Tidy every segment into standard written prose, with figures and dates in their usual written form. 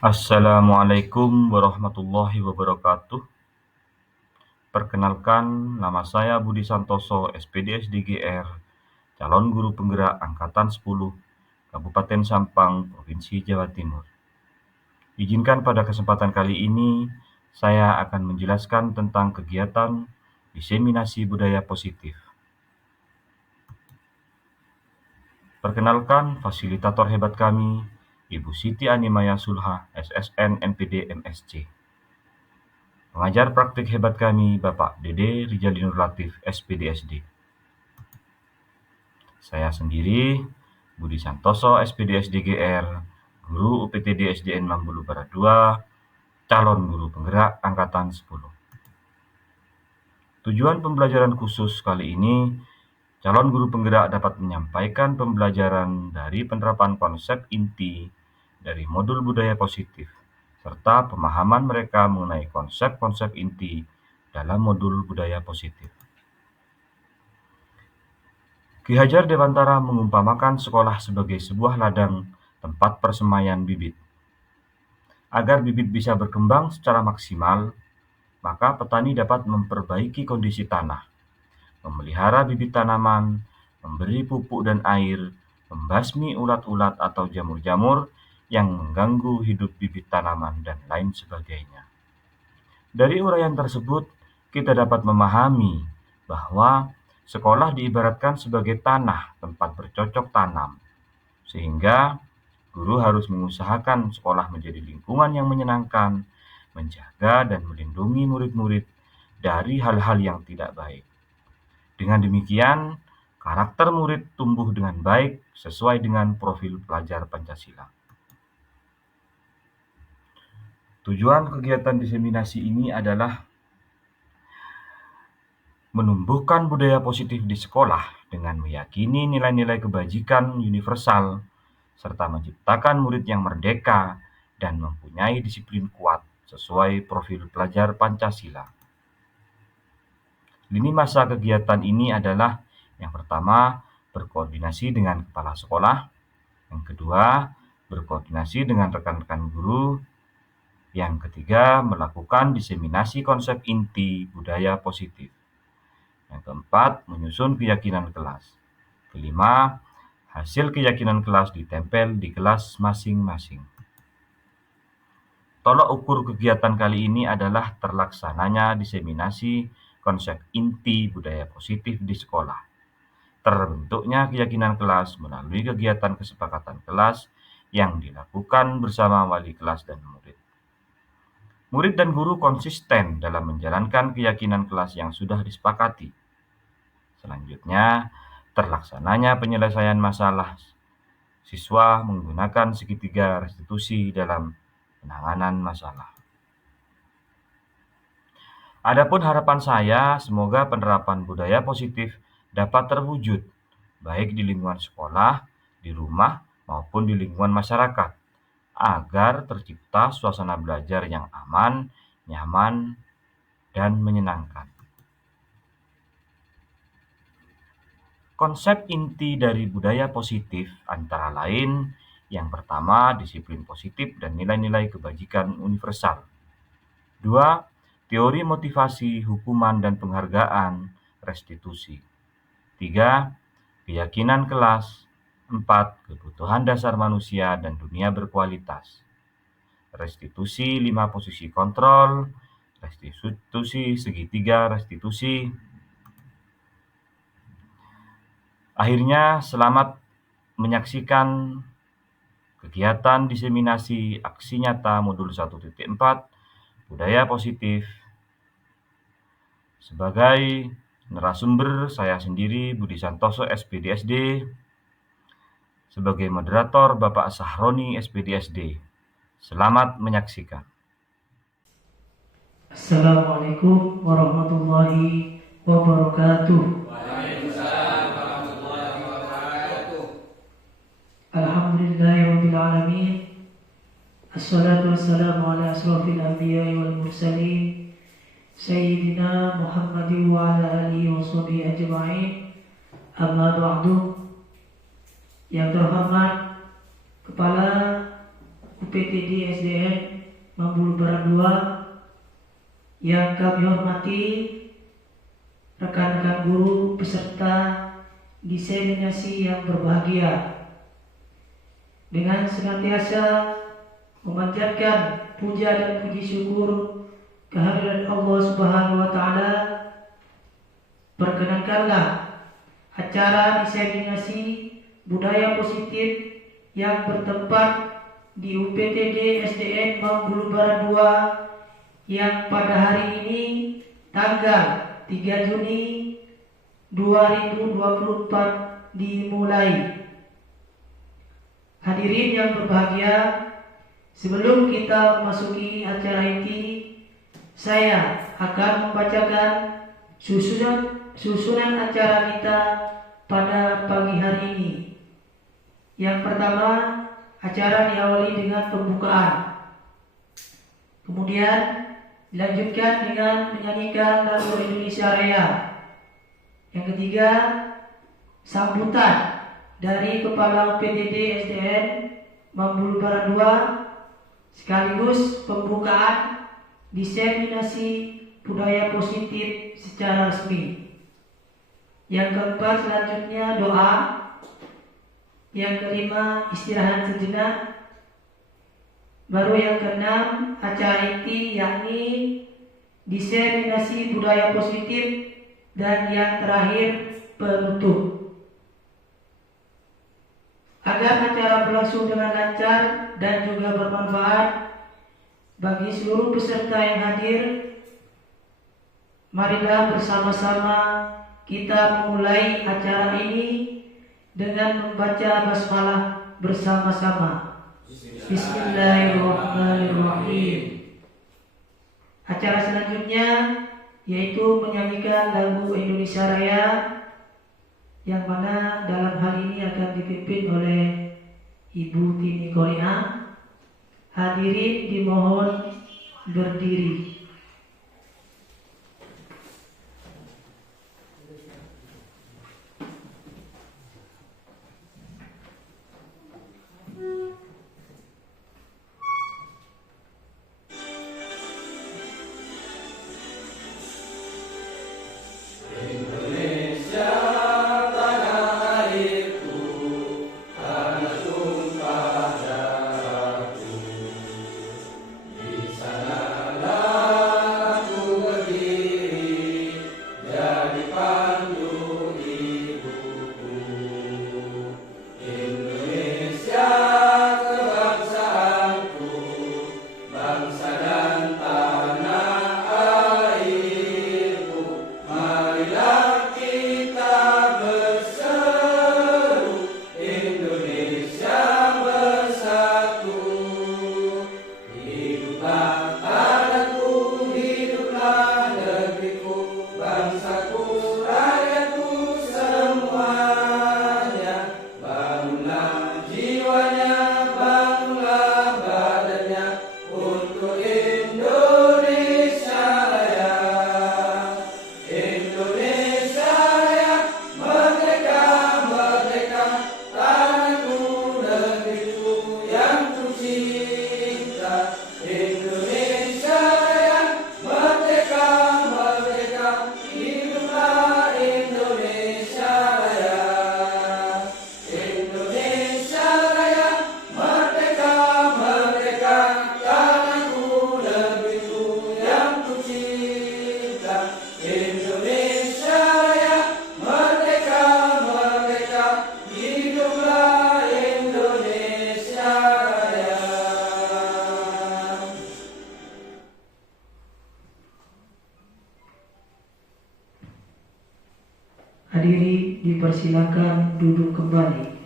Assalamualaikum warahmatullahi wabarakatuh. Perkenalkan, nama saya Budi Santoso, SPD SDGR, calon guru penggerak Angkatan 10, Kabupaten Sampang, Provinsi Jawa Timur. Izinkan pada kesempatan kali ini, saya akan menjelaskan tentang kegiatan diseminasi budaya positif. Perkenalkan, fasilitator hebat kami, Ibu Siti Animaya Sulha, SSN MPD MSC. Pengajar praktik hebat kami, Bapak Dede Rijalinur Latif, SPDSD. Saya sendiri, Budi Santoso, SPDSDGR, Guru UPTD SDN Mambulu Barat 2, calon guru penggerak Angkatan 10. Tujuan pembelajaran khusus kali ini, calon guru penggerak dapat menyampaikan pembelajaran dari penerapan konsep inti dari modul budaya positif, serta pemahaman mereka mengenai konsep-konsep inti dalam modul budaya positif. Ki Hajar Dewantara mengumpamakan sekolah sebagai sebuah ladang tempat persemaian bibit. Agar bibit bisa berkembang secara maksimal, maka petani dapat memperbaiki kondisi tanah, memelihara bibit tanaman, memberi pupuk dan air, membasmi ulat-ulat atau jamur-jamur yang mengganggu hidup bibit tanaman, dan lain sebagainya. Dari uraian tersebut, kita dapat memahami bahwa sekolah diibaratkan sebagai tanah tempat bercocok tanam, sehingga guru harus mengusahakan sekolah menjadi lingkungan yang menyenangkan, menjaga dan melindungi murid-murid dari hal-hal yang tidak baik. Dengan demikian, karakter murid tumbuh dengan baik sesuai dengan profil pelajar Pancasila. Tujuan kegiatan diseminasi ini adalah menumbuhkan budaya positif di sekolah dengan meyakini nilai-nilai kebajikan universal, serta menciptakan murid yang merdeka dan mempunyai disiplin kuat sesuai profil pelajar Pancasila. Lini masa kegiatan ini adalah yang pertama, berkoordinasi dengan kepala sekolah, yang kedua, berkoordinasi dengan rekan-rekan guru, yang ketiga, melakukan diseminasi konsep inti budaya positif. Yang keempat, menyusun keyakinan kelas. Kelima, hasil keyakinan kelas ditempel di kelas masing-masing. Tolok ukur kegiatan kali ini adalah terlaksananya diseminasi konsep inti budaya positif di sekolah. Terbentuknya keyakinan kelas melalui kegiatan kesepakatan kelas yang dilakukan bersama wali kelas dan murid. Murid dan guru konsisten dalam menjalankan keyakinan kelas yang sudah disepakati. Selanjutnya, terlaksananya penyelesaian masalah siswa menggunakan segitiga restitusi dalam penanganan masalah. Adapun harapan saya, semoga penerapan budaya positif dapat terwujud, baik di lingkungan sekolah, di rumah, maupun di lingkungan masyarakat, agar tercipta suasana belajar yang aman, nyaman, dan menyenangkan. Konsep inti dari budaya positif antara lain, yang pertama, disiplin positif dan nilai-nilai kebajikan universal. 2. Teori motivasi, hukuman, dan penghargaan, restitusi. 3. Keyakinan kelas. 4. Kebutuhan dasar manusia dan dunia berkualitas. Restitusi 5 posisi kontrol, restitusi segitiga restitusi. Akhirnya, selamat menyaksikan kegiatan diseminasi aksi nyata modul 1.4 budaya positif. Sebagai narasumber, saya sendiri Budi Santoso, SPDSD. Sebagai moderator, Bapak Sahroni, SPDSD. Selamat menyaksikan. Assalamualaikum warahmatullahi wabarakatuh. Waalaikumsalam warahmatullahi wabarakatuh. Alhamdulillahirabbil alamin. Assalatu wassalamu ala asrofil anbiya'i wal mursalin Sayyidina Muhammadin wa ala alihi wa sahbihi ajma'in. Amma ba'du. Yang terhormat Kepala UPTD SDN Mambulu Barat 2, yang kami hormati rekan-rekan guru peserta diseminasi yang berbahagia, dengan senantiasa memanjatkan puja dan puji syukur kehadirat Allah Subhanahu wa taala, perkenankanlah acara diseminasi budaya positif yang bertempat di UPTD SDN Mambulu Barat 2 yang pada hari ini tanggal 3 Juni 2024 dimulai. Hadirin yang berbahagia, sebelum kita memasuki acara inti, saya akan membacakan susunan acara kita pada pagi hari ini. Yang pertama, acara diawali dengan pembukaan. Kemudian dilanjutkan dengan menyanyikan lagu Indonesia Raya. Yang ketiga, sambutan dari Kepala UPTD SDN Mambulu Barat 2 sekaligus pembukaan diseminasi budaya positif secara resmi. Yang keempat, selanjutnya doa. Yang kelima, istirahat sejenak. Baru yang keenam, acara inti, yakni diseminasi budaya positif. Dan yang terakhir, penutup. Agar acara berlangsung dengan lancar dan juga bermanfaat bagi seluruh peserta yang hadir, marilah bersama-sama kita memulai acara ini dengan membaca basmalah bersama-sama. Bismillahirrahmanirrahim. Acara selanjutnya yaitu menyanyikan lagu Indonesia Raya, yang mana dalam hal ini akan dipimpin oleh Ibu Tini Korea. Hadirin dimohon berdiri. Hadirin dipersilakan duduk kembali.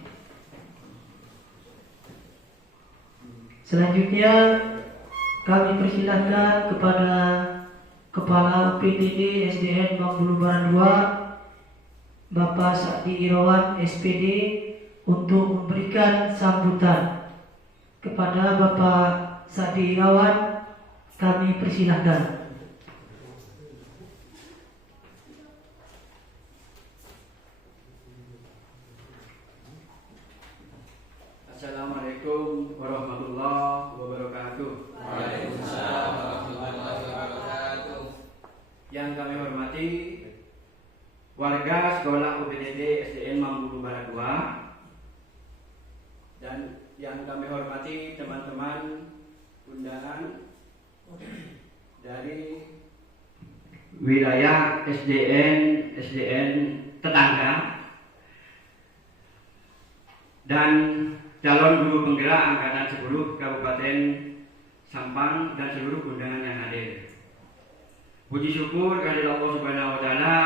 Selanjutnya kami persilahkan kepada Kepala UPTD SDN Mambulu Barat 2, Bapak Sakdi Irawan SPD, untuk memberikan sambutan. Kepada Bapak Sakdi Irawan kami persilahkan. Assalamualaikum warahmatullahi teman-teman undangan dari wilayah SDN tetangga dan calon guru penggerak angkatan 10 Kabupaten Sampang dan seluruh undangan yang hadir. Puji syukur kehadirat Allah Subhanahu wa taala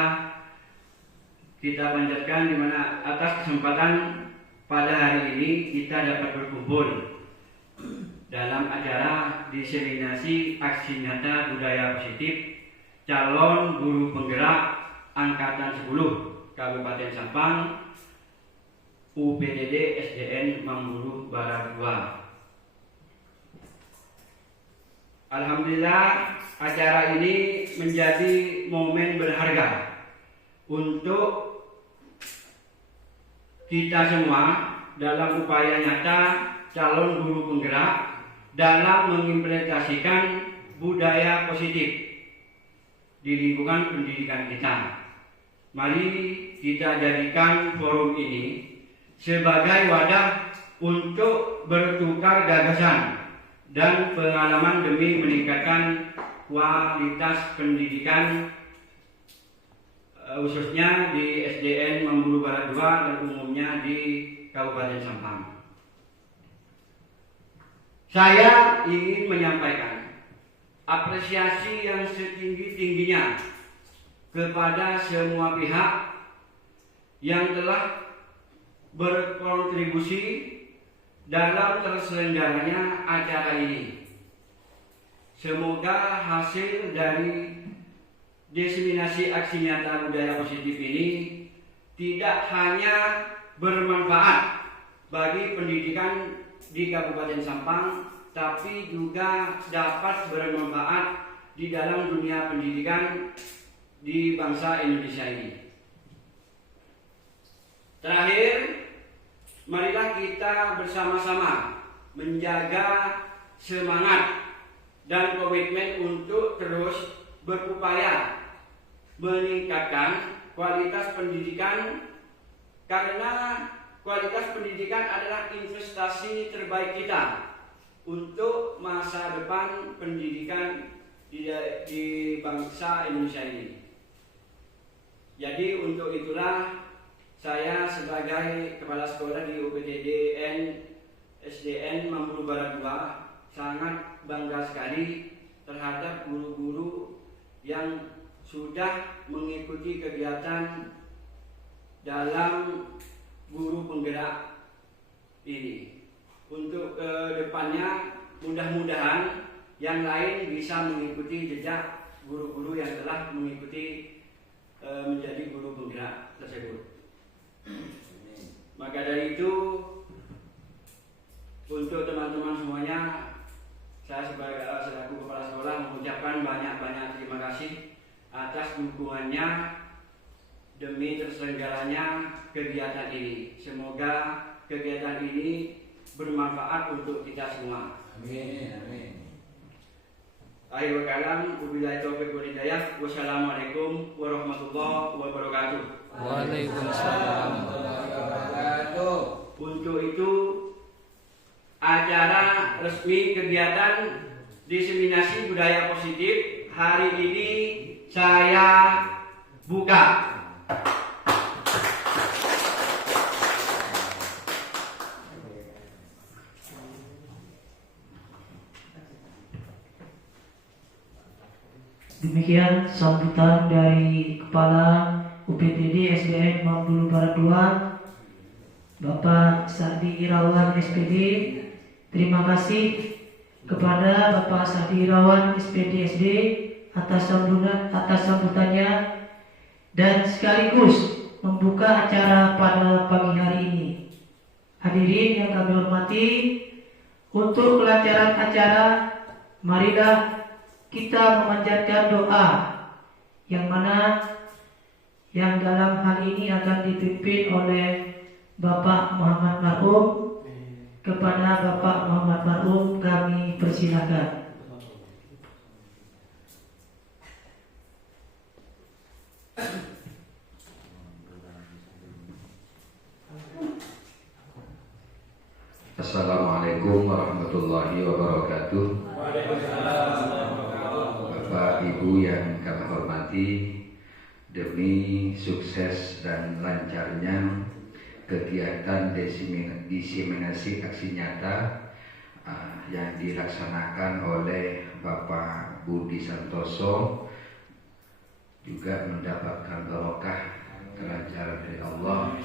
kita panjatkan di mana atas kesempatan pada hari ini kita dapat berkumpul dalam acara diseminasi aksi nyata budaya positif calon guru penggerak angkatan 10 Kabupaten Sampang UPTD SDN Mambulu Barat 2. Alhamdulillah acara ini menjadi momen berharga untuk kita semua dalam upaya nyata calon guru penggerak dalam mengimplementasikan budaya positif di lingkungan pendidikan kita. Mari kita jadikan forum ini sebagai wadah untuk bertukar gagasan dan pengalaman demi meningkatkan kualitas pendidikan khususnya di SDN Mambulu Barat 2 dan umumnya di Kabupaten Sampang. Saya ingin menyampaikan apresiasi yang setinggi-tingginya kepada semua pihak yang telah berkontribusi dalam terselenggaranya acara ini. Semoga hasil dari diseminasi aksi nyata budaya positif ini tidak hanya bermanfaat bagi pendidikan di Kabupaten Sampang, tapi juga dapat bermanfaat di dalam dunia pendidikan di bangsa Indonesia ini. Terakhir, marilah kita bersama-sama menjaga semangat dan komitmen untuk terus berupaya meningkatkan kualitas pendidikan, karena kualitas pendidikan adalah investasi terbaik kita untuk masa depan pendidikan di bangsa Indonesia ini. Jadi untuk itulah saya sebagai kepala sekolah di UPTDN SDN Mambulu Barat 2 sangat bangga sekali terhadap guru-guru yang sudah mengikuti kegiatan dalam guru penggerak ini. Untuk depannya mudah-mudahan yang lain bisa mengikuti jejak guru-guru yang telah mengikuti menjadi guru penggerak tersebut. Maka dari itu, untuk teman-teman semuanya, saya sebagai selaku kepala sekolah mengucapkan banyak-banyak terima kasih atas dukungannya demi terselenggaranya kegiatan ini. Semoga kegiatan ini bermanfaat untuk kita semua. Amin. Amin. Akhirul kalam, wabillahi taufiq wal hidayah. Wassalamualaikum warahmatullahi wabarakatuh. Waalaikumsalam warahmatullahi wabarakatuh. Untuk itu, acara resmi kegiatan diseminasi budaya positif hari ini saya buka. Demikian sambutan dari Kepala UPTD SDN Mambulu Barat 2, Bapak Sadi Irawan SPD. Terima kasih kepada Bapak Sadi Irawan SPD SD atas sambutannya dan sekaligus membuka acara pada pagi hari ini. Hadirin yang kami hormati, untuk kelancaran acara, marilah kita memanjatkan doa yang mana yang dalam hal ini akan dipimpin oleh Bapak Muhammad Marhum. Kepada Bapak Muhammad Marhum kami persilakan. Assalamualaikum warahmatullahi warahmatullahi wabarakatuh. Bapak Ibu yang kami hormati, demi sukses dan lancarnya kegiatan diseminasi aksi nyata yang dilaksanakan oleh Bapak Budi Santoso, juga mendapatkan barokah kelancaran dari Allah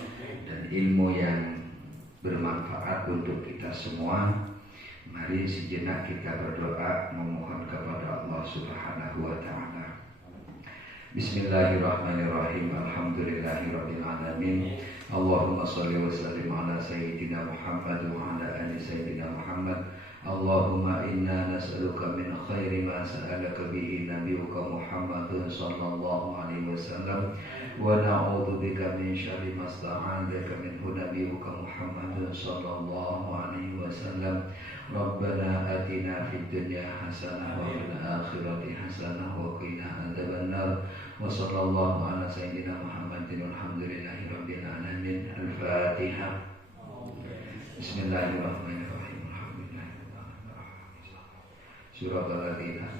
dan ilmu yang bermanfaat untuk kita semua. Mari sejenak kita berdoa memohon kepada Allah Subhanahu wa taala. Bismillahirrahmanirrahim. Alhamdulillahirabbil alamin. Allahumma shalli wa sallim ala sayyidina Muhammad wa ala ali sayyidina Muhammad. Allahumma inna nas'aluka min khairi ma sa'alaka bihi nabiyyuka Muhammadun sallallahu alaihi wasallam wa na'udzu bika min syarri ma sta'adzaka minhu nabiyyuka Muhammadun sallallahu alaihi wasallam. Rabbana atina fid dunya hasanah wa fil akhirati hasanah wa qina adzabannar. Wa sallallahu ala sayyidina Muhammadin walhamdulillahi rabbil alamin. Al-Fatihah. Bismillahirrahmanirrahim. Surah Al-Fatihah.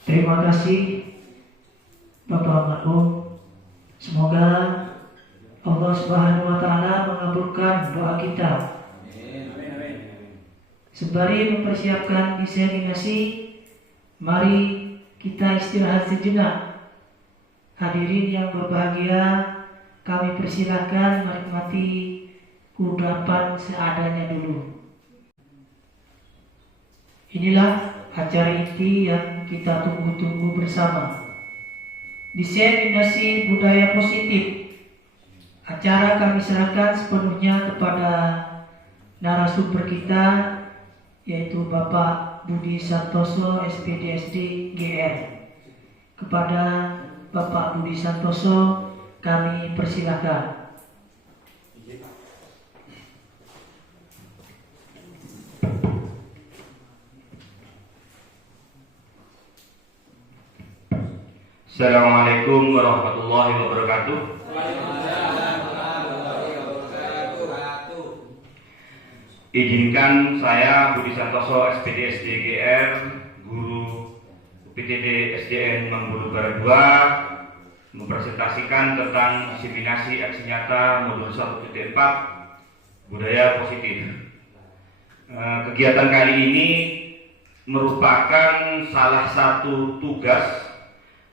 Terima kasih Bapak almarhum. Semoga Allah Subhanahu wa taala mengabulkan doa kita. Sembari mempersiapkan diseminasi, mari kita istirahat sejenak. Hadirin yang berbahagia, kami persilakan menikmati kudapan seadanya dulu. Inilah acara inti yang kita tunggu-tunggu bersama. Diseminasi budaya positif. Acara kami serahkan sepenuhnya kepada narasumber kita, yaitu Bapak Budi Santoso, SPDSD GR. Kepada Bapak Budi Santoso kami persilakan. Assalamualaikum warahmatullahi wabarakatuh. Izinkan saya Budi Santoso, SPD SDGR, guru PTD SDN Manggulu Barat 2, mempresentasikan tentang diseminasi aksi nyata modul 1.4 budaya positif. Kegiatan kali ini merupakan salah satu tugas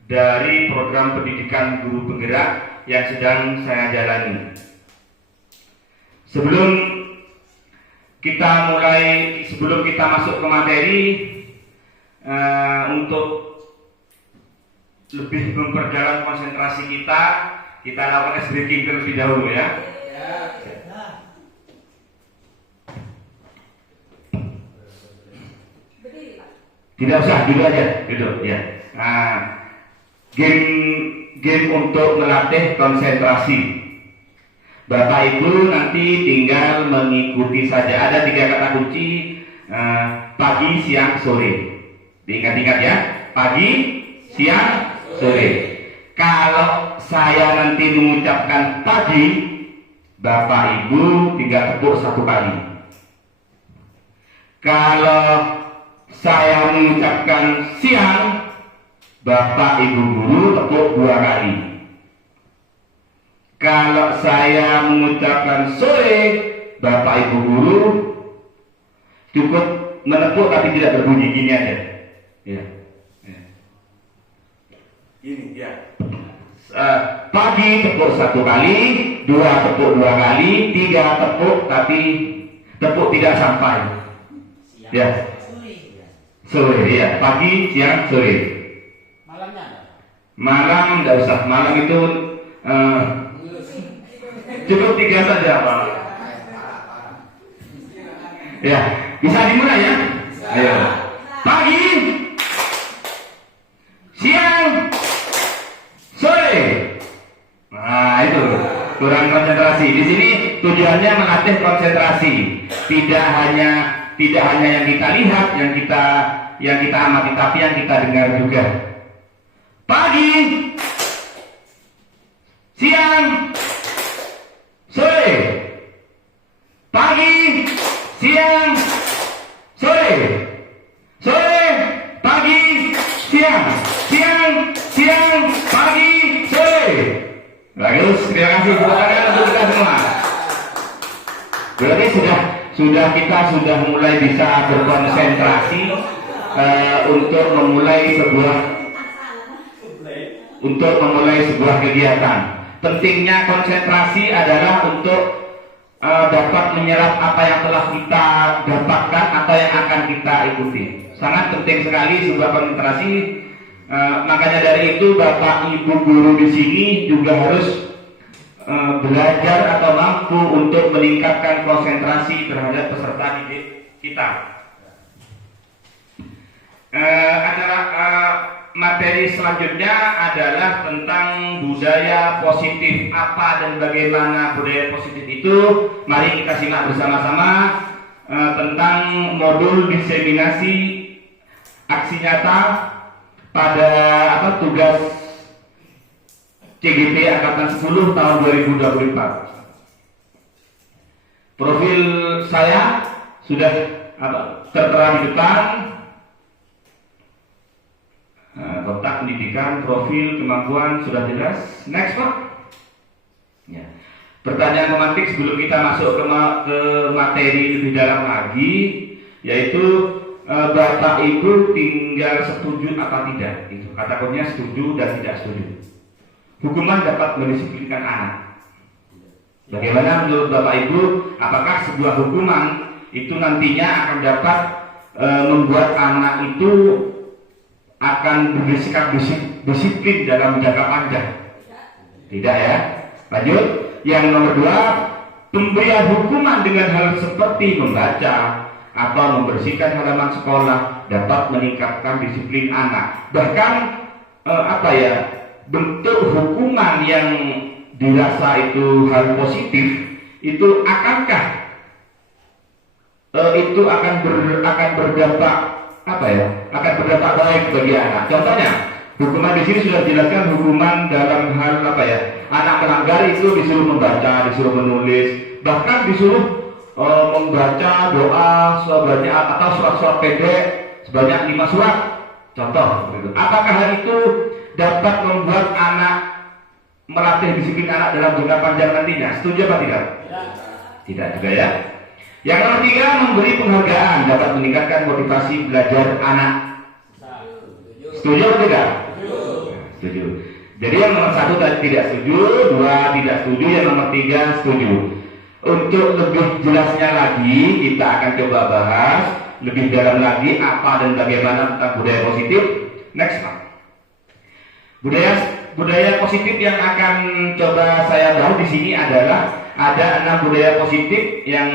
dari program pendidikan guru penggerak yang sedang saya jalani. Sebelum kita masuk ke materi, untuk lebih memperdalam konsentrasi kita lakukan ice breaking terlebih dahulu ya. Tidak usah, duduk aja, duduk ya. Game untuk melatih konsentrasi. Bapak Ibu nanti tinggal mengikuti saja. Ada 3 kata kunci, pagi, siang, sore. Diingat-ingat ya, pagi, siang, sore. Kalau saya nanti mengucapkan pagi, Bapak Ibu tinggal tepuk 1 kali. Kalau saya mengucapkan siang, Bapak Ibu guru tepuk 2 kali. Kalau saya mengucapkan sore, Bapak Ibu guru cukup menepuk tapi tidak berbunyi, gini aja. Ya. Gini ya. Pagi tepuk 1 kali, 2 tepuk 2 kali, 3 tepuk tapi tepuk tidak sampai. Ya. Sore ya. Pagi, siang, sore. Malam tidak usah. Malam itu cukup 3 saja Pak. Ya, bisa dimulai ya. Ayo. Pagi, siang, sore. Nah itu kurang konsentrasi. Di sini tujuannya melatih konsentrasi, tidak hanya tidak hanya yang kita lihat, yang kita amati, tapi yang kita dengar juga. Pagi, siang, sore. Pagi, siang, sore. Sore, pagi, siang, siang, pagi, sore. Bagus, terima kasih untuk kita semua. Berarti kita sudah mulai bisa berkonsentrasi untuk memulai sebuah kegiatan. Pentingnya konsentrasi adalah untuk dapat menyerap apa yang telah kita dapatkan atau yang akan kita ikuti. Sangat penting sekali sebuah konsentrasi. Makanya dari itu Bapak Ibu guru di sini juga harus belajar atau mampu untuk meningkatkan konsentrasi terhadap peserta didik kita. Materi selanjutnya adalah tentang budaya positif. Apa dan bagaimana budaya positif itu? Mari kita simak bersama-sama tentang modul diseminasi aksi nyata pada tugas CGP Angkatan 10 tahun 2024. Profil saya sudah tertera di depan. Kontak pendidikan, profil, kemampuan sudah jelas. Next Pak. Ya. Pertanyaan pemantik sebelum kita masuk ke materi lebih dalam lagi, yaitu Bapak Ibu tinggal setuju apa tidak? Itu kata kuncinya setuju dan tidak setuju. Hukuman dapat mendisiplinkan anak. Bagaimana menurut Bapak Ibu? Apakah sebuah hukuman itu nantinya akan dapat membuat anak itu akan bersikap disiplin dalam jangka panjang? Tidak ya. Lanjut. Yang nomor 2, pemberian hukuman dengan hal seperti membaca atau membersihkan halaman sekolah dapat meningkatkan disiplin anak. Bahkan bentuk hukuman yang dirasa itu hal positif itu akankah itu akan berdampak akan berdampak baik bagi anak. Contohnya, hukuman di sini sudah dijelaskan hukuman dalam hal anak melanggar itu disuruh membaca, disuruh menulis, bahkan disuruh membaca doa sebanyak atau surat-surat pendek sebanyak 5 surat. Contoh begitu. Apakah hal itu dapat membuat anak melatih disiplin anak dalam jangka panjang nantinya? Setuju apa tidak? Tidak juga ya. Yang nomor 3, memberi penghargaan dapat meningkatkan motivasi belajar anak. Setuju atau tidak? Setuju. Jadi yang nomor 1 tidak setuju, 2 tidak setuju, yang nomor 3 setuju. Untuk lebih jelasnya lagi kita akan coba bahas lebih dalam lagi apa dan bagaimana tentang budaya positif. Next Pak. Budaya positif yang akan coba saya bahas di sini adalah ada 6 budaya positif yang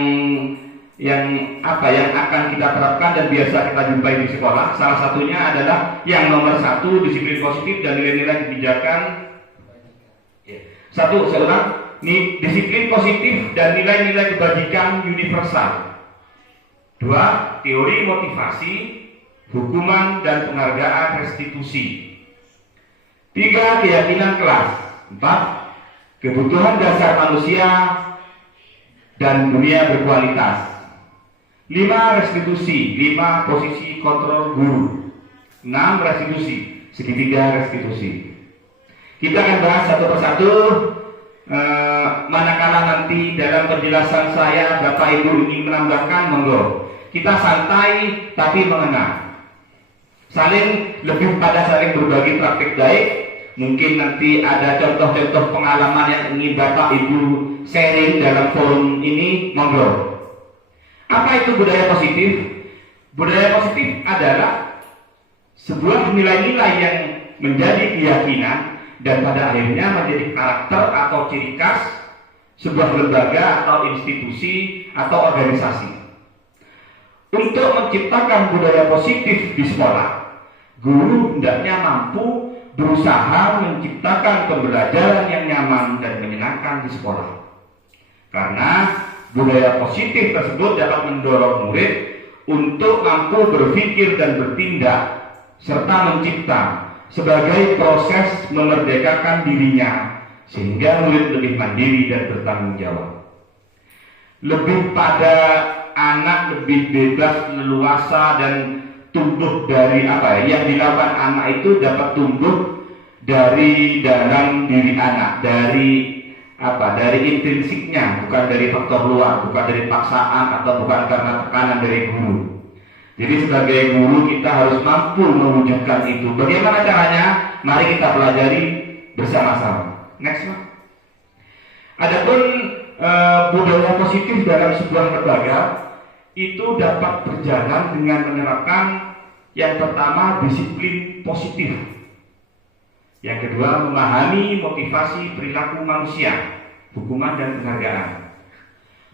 akan kita terapkan dan biasa kita jumpai di sekolah. Salah satunya adalah yang nomor 1, disiplin positif dan nilai-nilai kebijakan. 1, saya ulang, disiplin positif dan nilai-nilai kebajikan universal. 2, teori motivasi, hukuman dan penghargaan restitusi. 3, keyakinan kelas. 4, kebutuhan dasar manusia dan dunia berkualitas. 5, restitusi, 5, posisi kontrol guru. 6, restitusi, segitiga restitusi. Kita akan bahas satu persatu. Manakala nanti dalam penjelasan saya Bapak Ibu ingin menambahkan, monggo. Kita santai tapi mengena. Lebih pada saling berbagi praktik baik. Mungkin nanti ada contoh-contoh pengalaman yang ingin Bapak Ibu sharing dalam forum ini, monggo. Apa itu budaya positif? Budaya positif adalah sebuah nilai-nilai yang menjadi keyakinan dan pada akhirnya menjadi karakter atau ciri khas sebuah lembaga atau institusi atau organisasi. Untuk menciptakan budaya positif di sekolah, guru hendaknya mampu berusaha menciptakan pembelajaran yang nyaman dan menyenangkan di sekolah. Karena budaya positif tersebut dapat mendorong murid untuk mampu berpikir dan bertindak serta mencipta sebagai proses memerdekakan dirinya sehingga murid lebih mandiri dan bertanggung jawab. Lebih pada anak lebih bebas, leluasa dan tumbuh dari yang dilakukan anak itu dapat tumbuh dari dalam diri anak, dari intrinsiknya, bukan dari faktor luar, bukan dari paksaan atau bukan karena tekanan dari guru. Jadi sebagai guru kita harus mampu mewujudkan itu. Bagaimana caranya? Mari kita pelajari bersama-sama. Next, Pak. Adapun budaya positif dalam sebuah lembaga itu dapat berjalan dengan menerapkan yang pertama disiplin positif, yang kedua memahami motivasi perilaku manusia, hukuman dan penghargaan.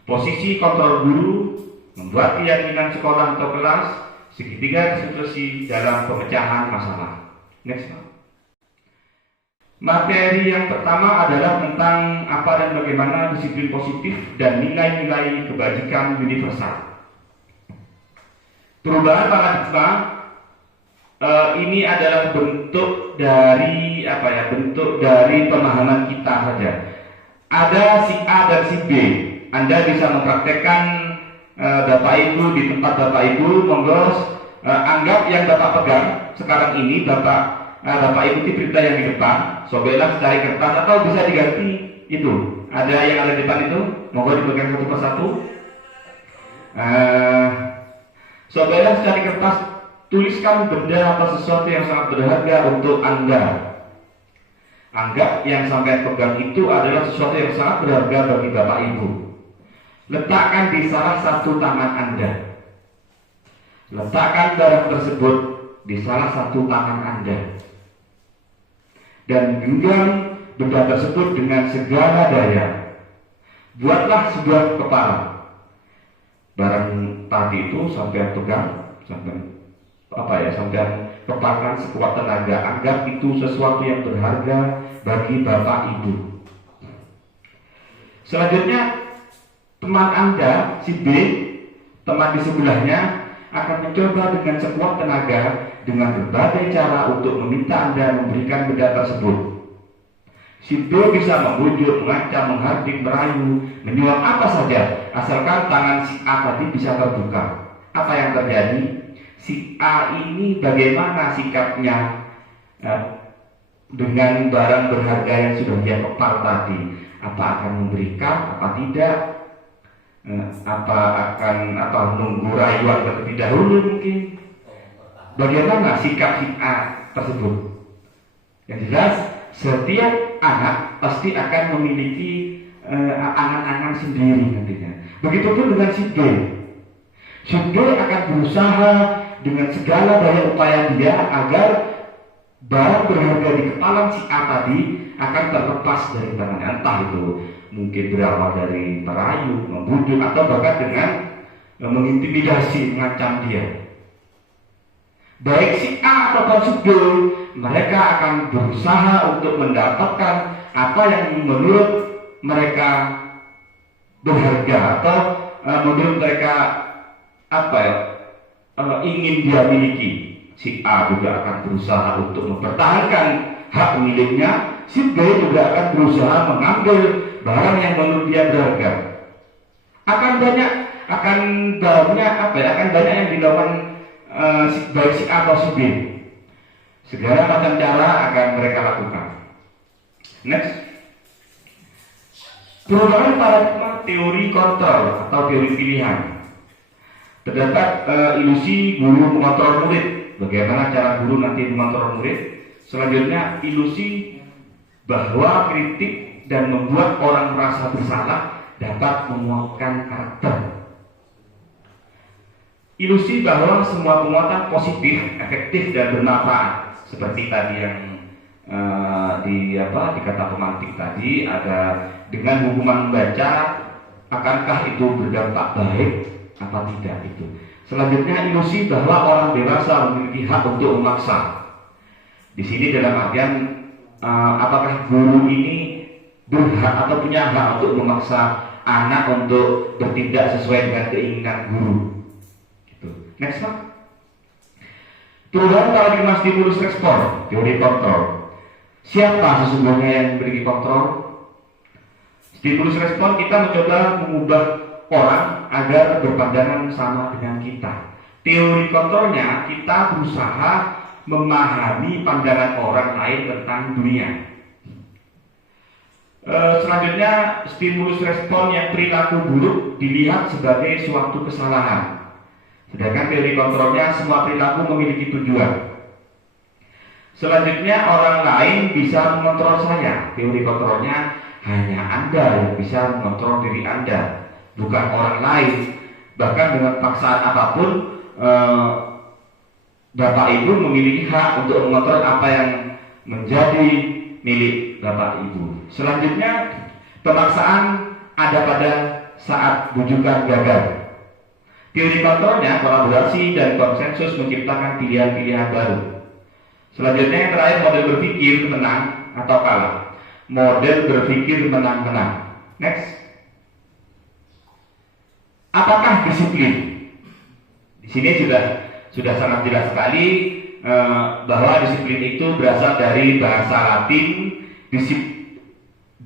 Posisi kontrol guru membuat keyakinan sekolah atau kelas, segitiga institusi dalam pemecahan masalah. Next, Pak. Materi yang pertama adalah tentang apa dan bagaimana disiplin positif dan nilai-nilai kebajikan universal. Perubahan paradigma ini adalah bentuk dari pemahaman kita saja. Ada si A dan si B. Anda bisa mempraktekkan Bapak Ibu di tempat Bapak Ibu, monggo anggap yang Bapak pegang sekarang ini Bapak ikuti perintah yang di depan. Sobeklah secari kertas atau bisa diganti itu. Ada yang ada di depan itu, monggo dipegang satu persatu. Sobeklah secari kertas, tuliskan benda atau sesuatu yang sangat berharga untuk Anda. Anggap yang sampai pegang itu adalah sesuatu yang sangat berharga bagi Bapak Ibu. Letakkan di salah satu tangan Anda. Letakkan barang tersebut di salah satu tangan Anda. Dan genggam benda tersebut dengan segala daya. Buatlah sebuah kepala. Barang tadi itu sampai pegang, sampai kepalkan sekuat tenaga. Anggap itu sesuatu yang berharga bagi Bapak Ibu. Selanjutnya, teman Anda, si B, teman di sebelahnya, akan mencoba dengan sekuat tenaga dengan berbagai cara untuk meminta Anda memberikan benda tersebut. Si B bisa membujuk, mengancam, menghardik, merayu, menyuap apa saja, asalkan tangan si A tadi bisa terbuka. Apa yang terjadi? Si A ini bagaimana sikapnya dengan barang berharga yang sudah dia kepal tadi? Apa akan memberikan? Apa tidak? Apa akan menunggu rayuan terlebih dahulu mungkin? Bagaimana sikap si A tersebut? Yang jelas, setiap anak pasti akan memiliki angan-angan sendiri nantinya. Begitupun dengan si B. Si B akan berusaha dengan segala daya upaya dia agar barang berharga di kepala si A tadi akan terlepas dari tangannya. Entah itu mungkin berawal dari merayu, membujuk, atau bahkan dengan mengintimidasi, mengancam dia. Baik si A atau si B, mereka akan berusaha untuk mendapatkan apa yang menurut mereka berharga atau menurut mereka ingin dia miliki. Si A juga akan berusaha untuk mempertahankan hak miliknya. Si B juga akan berusaha mengambil barang yang menurut dia berharga. Akan banyak yang dilakukan baik si A atau si B. Segala macam cara akan mereka lakukan. Next, perubahan paradigma teori kontrol atau teori pilihan. Terdapat ilusi guru mengontrol murid. Bagaimana cara guru nanti mengontrol murid? Selanjutnya, ilusi bahwa kritik dan membuat orang merasa bersalah dapat menguatkan karakter. Ilusi bahwa semua penguatan positif, efektif dan bermanfaat, seperti tadi yang di kata pemantik tadi, ada dengan hukuman membaca, akankah itu berdampak baik apa tidak itu. Selanjutnya, ilusi bahwa orang dewasa memiliki hak untuk memaksa. Di sini dalam artian apakah guru ini berhak atau punya hak untuk memaksa anak untuk bertindak sesuai dengan keinginan guru. Gitu. Next Pak. Perubahan paradigma stimulus respon, teori kontrol. Siapa sesungguhnya yang memiliki kontrol? Stimulus respon kita mencoba mengubah orang agar berpandangan sama dengan kita. Teori kontrolnya kita berusaha memahami pandangan orang lain tentang dunia. Selanjutnya, stimulus respon yang perilaku buruk dilihat sebagai suatu kesalahan. Sedangkan teori kontrolnya semua perilaku memiliki tujuan. Selanjutnya, orang lain bisa mengontrol saya. Teori kontrolnya hanya Anda yang bisa mengontrol diri Anda, bukan orang lain. Bahkan dengan paksaan apapun, Bapak Ibu memiliki hak untuk mengontrol apa yang menjadi milik Bapak Ibu. Selanjutnya, pemaksaan ada pada saat bujukan gagal. Teori kontrolnya kolaborasi dan konsensus menciptakan pilihan-pilihan baru. Selanjutnya yang terakhir, model berpikir menang atau kalah. Model berpikir menang-menang. Next. Apakah disiplin? Di sini sudah sangat jelas sekali bahwa disiplin itu berasal dari bahasa Latin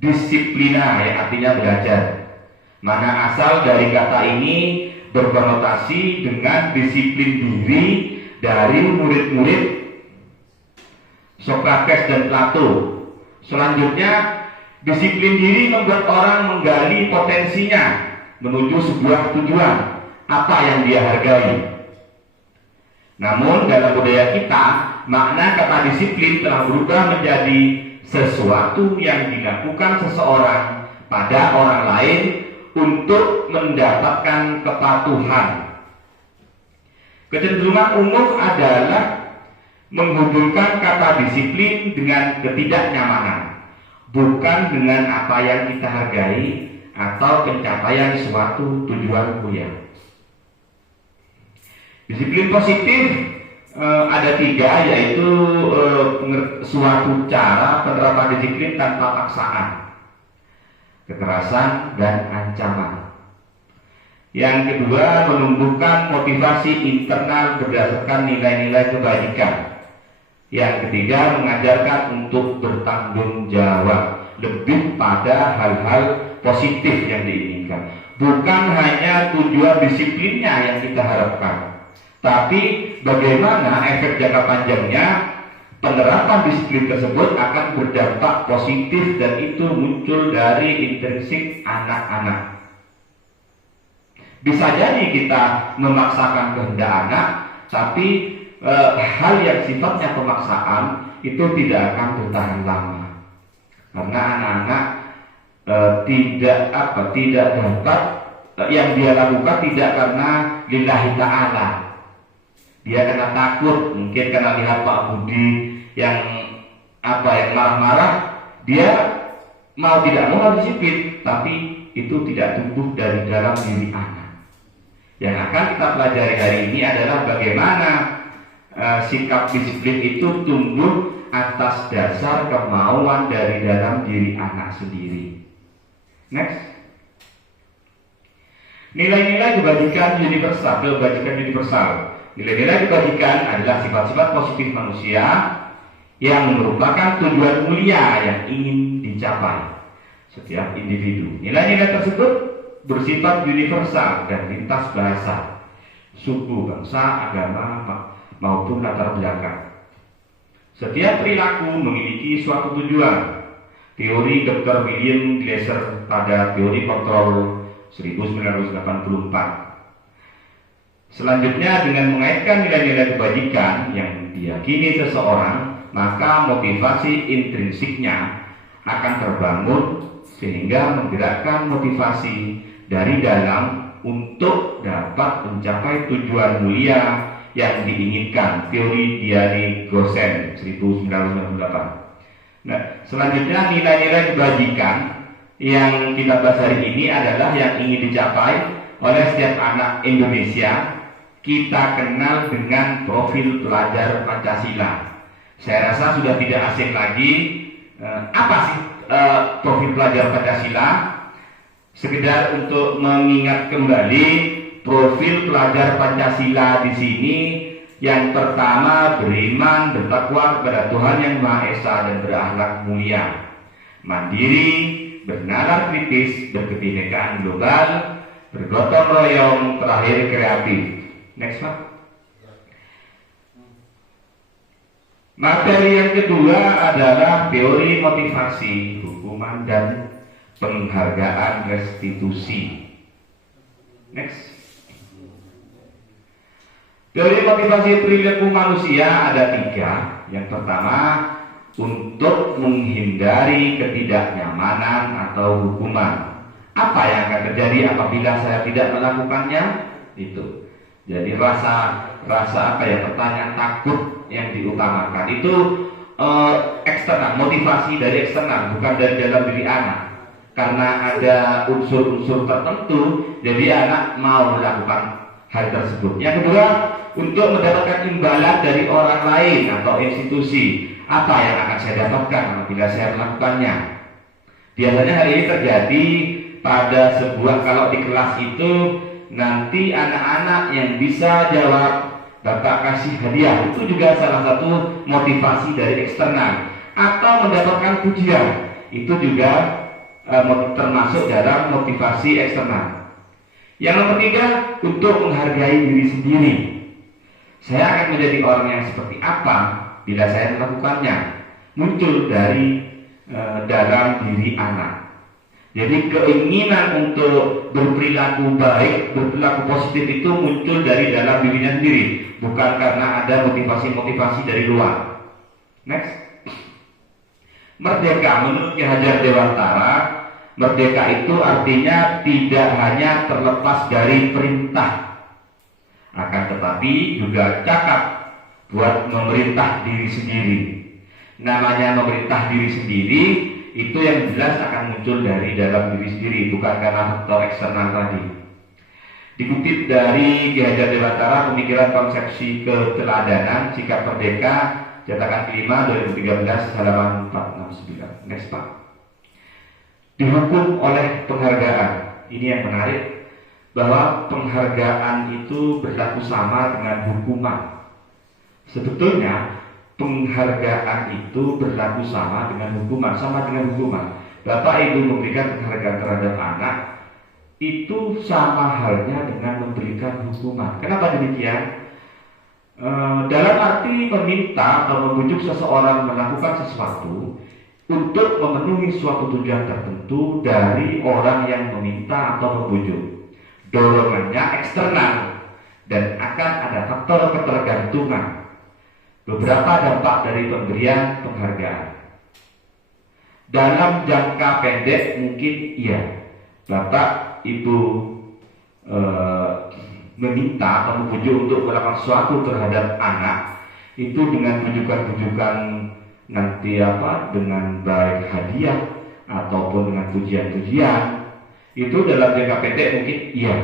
disciplina, yang artinya belajar. Mana asal dari kata ini berkonotasi dengan disiplin diri dari murid-murid Sokrates dan Plato. Selanjutnya, disiplin diri membuat orang menggali potensinya menuju sebuah tujuan, apa yang dia hargai. Namun dalam budaya kita, makna kata disiplin telah berubah menjadi sesuatu yang dilakukan seseorang pada orang lain untuk mendapatkan kepatuhan. Kecenderungan umum adalah menghubungkan kata disiplin dengan ketidaknyamanan, bukan dengan apa yang kita hargai atau pencapaian suatu tujuan mulia. Disiplin positif ada 3, yaitu suatu cara penerapan disiplin tanpa paksaan, kekerasan, dan ancaman. Yang kedua, menumbuhkan motivasi internal berdasarkan nilai-nilai kebaikan. Yang ketiga, mengajarkan untuk bertanggung jawab, lebih pada hal-hal positif yang diinginkan. Bukan hanya tujuan disiplinnya yang kita harapkan, tapi bagaimana efek jangka panjangnya penerapan disiplin tersebut akan berdampak positif, dan itu muncul dari intrinsik anak-anak. Bisa jadi kita memaksakan kehendak anak, tapi hal yang sifatnya pemaksaan itu tidak akan bertahan lama, karena anak-anak tidak dapat yang dia lakukan tidak karena lillahi ta'ala. Dia karena takut, mungkin karena lihat Pak Budi yang marah-marah, dia mau tidak mau disiplin, tapi itu tidak tumbuh dari dalam diri anak. Yang akan kita pelajari hari ini adalah bagaimana sikap disiplin itu tumbuh atas dasar kemauan dari dalam diri anak sendiri. Next. Nilai-nilai kebajikan universal. Nilai-nilai kebajikan adalah sifat-sifat positif manusia yang merupakan tujuan mulia yang ingin dicapai setiap individu. Nilai-nilai tersebut bersifat universal dan lintas bahasa, suku, bangsa, agama, maupun latar belakang. Setiap perilaku memiliki suatu tujuan. Teori Dr. William Glasser pada teori kontrol 1984. Selanjutnya, dengan mengaitkan nilai-nilai kebajikan yang diyakini seseorang, maka motivasi intrinsiknya akan terbangun sehingga menggerakkan motivasi dari dalam untuk dapat mencapai tujuan mulia yang diinginkan. Teori Diane Gosen 1998. Nah, selanjutnya nilai-nilai kebajikan yang kita bahas hari ini adalah yang ingin dicapai oleh setiap anak Indonesia. Kita kenal dengan profil pelajar Pancasila. Saya rasa sudah tidak asing lagi apa sih profil pelajar Pancasila. Sekedar untuk mengingat kembali profil pelajar Pancasila di sini. Yang pertama, beriman, bertakwa kepada Tuhan Yang Maha Esa dan berakhlak mulia, mandiri, bernalar kritis, berkebinekaan global, bergotong royong, terakhir kreatif. Next Pak. Materi yang kedua adalah teori motivasi, hukuman dan penghargaan restitusi. Next. Teori motivasi perilaku manusia ada 3. Yang pertama, untuk menghindari ketidaknyamanan atau hukuman. Apa yang akan terjadi apabila saya tidak melakukannya? Itu. Jadi rasa pertanyaan takut yang diutamakan itu eksternal, motivasi dari eksternal, bukan dari dalam diri anak. Karena ada unsur-unsur tertentu, jadi anak mau melakukan hal tersebut. Yang kedua, untuk mendapatkan imbalan dari orang lain atau institusi. Apa yang akan saya dapatkan apabila saya melakukannya? Biasanya hal ini terjadi pada kalau di kelas itu nanti anak-anak yang bisa jawab Bapak kasih hadiah, itu juga salah satu motivasi dari eksternal. Atau mendapatkan pujian, itu juga termasuk dalam motivasi eksternal. Yang nomor 3, untuk menghargai diri sendiri. Saya akan menjadi orang yang seperti apa bila saya melakukannya? Muncul dari dalam diri anak. Jadi keinginan untuk berperilaku baik, berperilaku positif itu muncul dari dalam dirinya sendiri, bukan karena ada motivasi-motivasi dari luar. Next. Merdeka menurut Ki Hajar Dewantara, merdeka itu artinya tidak hanya terlepas dari perintah, akan tetapi juga cakap buat memerintah diri sendiri. Namanya memerintah diri sendiri itu yang jelas akan muncul dari dalam diri sendiri, bukan karena faktor eksternal tadi. Dikutip dari Ki Hajar Dewantara, Pemikiran Konsepsi Keteladanan Sikap Merdeka, cetakan kelima 2013 halaman 469. Next Pak. Dihukum oleh penghargaan. Ini yang menarik, bahwa penghargaan itu berlaku sama dengan hukuman. Sebetulnya penghargaan itu berlaku sama dengan hukuman, Bapak Ibu memberikan penghargaan terhadap anak itu sama halnya dengan memberikan hukuman. Kenapa demikian? Dalam arti meminta atau membujuk seseorang melakukan sesuatu untuk memenuhi suatu tujuan tertentu dari orang yang meminta atau membujuk. Dorongannya eksternal dan akan ada faktor ketergantungan. Beberapa dampak dari pemberian penghargaan. Dalam jangka pendek mungkin iya, Bapak Ibu meminta atau membujuk untuk melakukan sesuatu terhadap anak itu dengan bujukan-bujukan nanti dengan baik hadiah ataupun dengan pujian-pujian, itu dalam jangka pendek mungkin iya.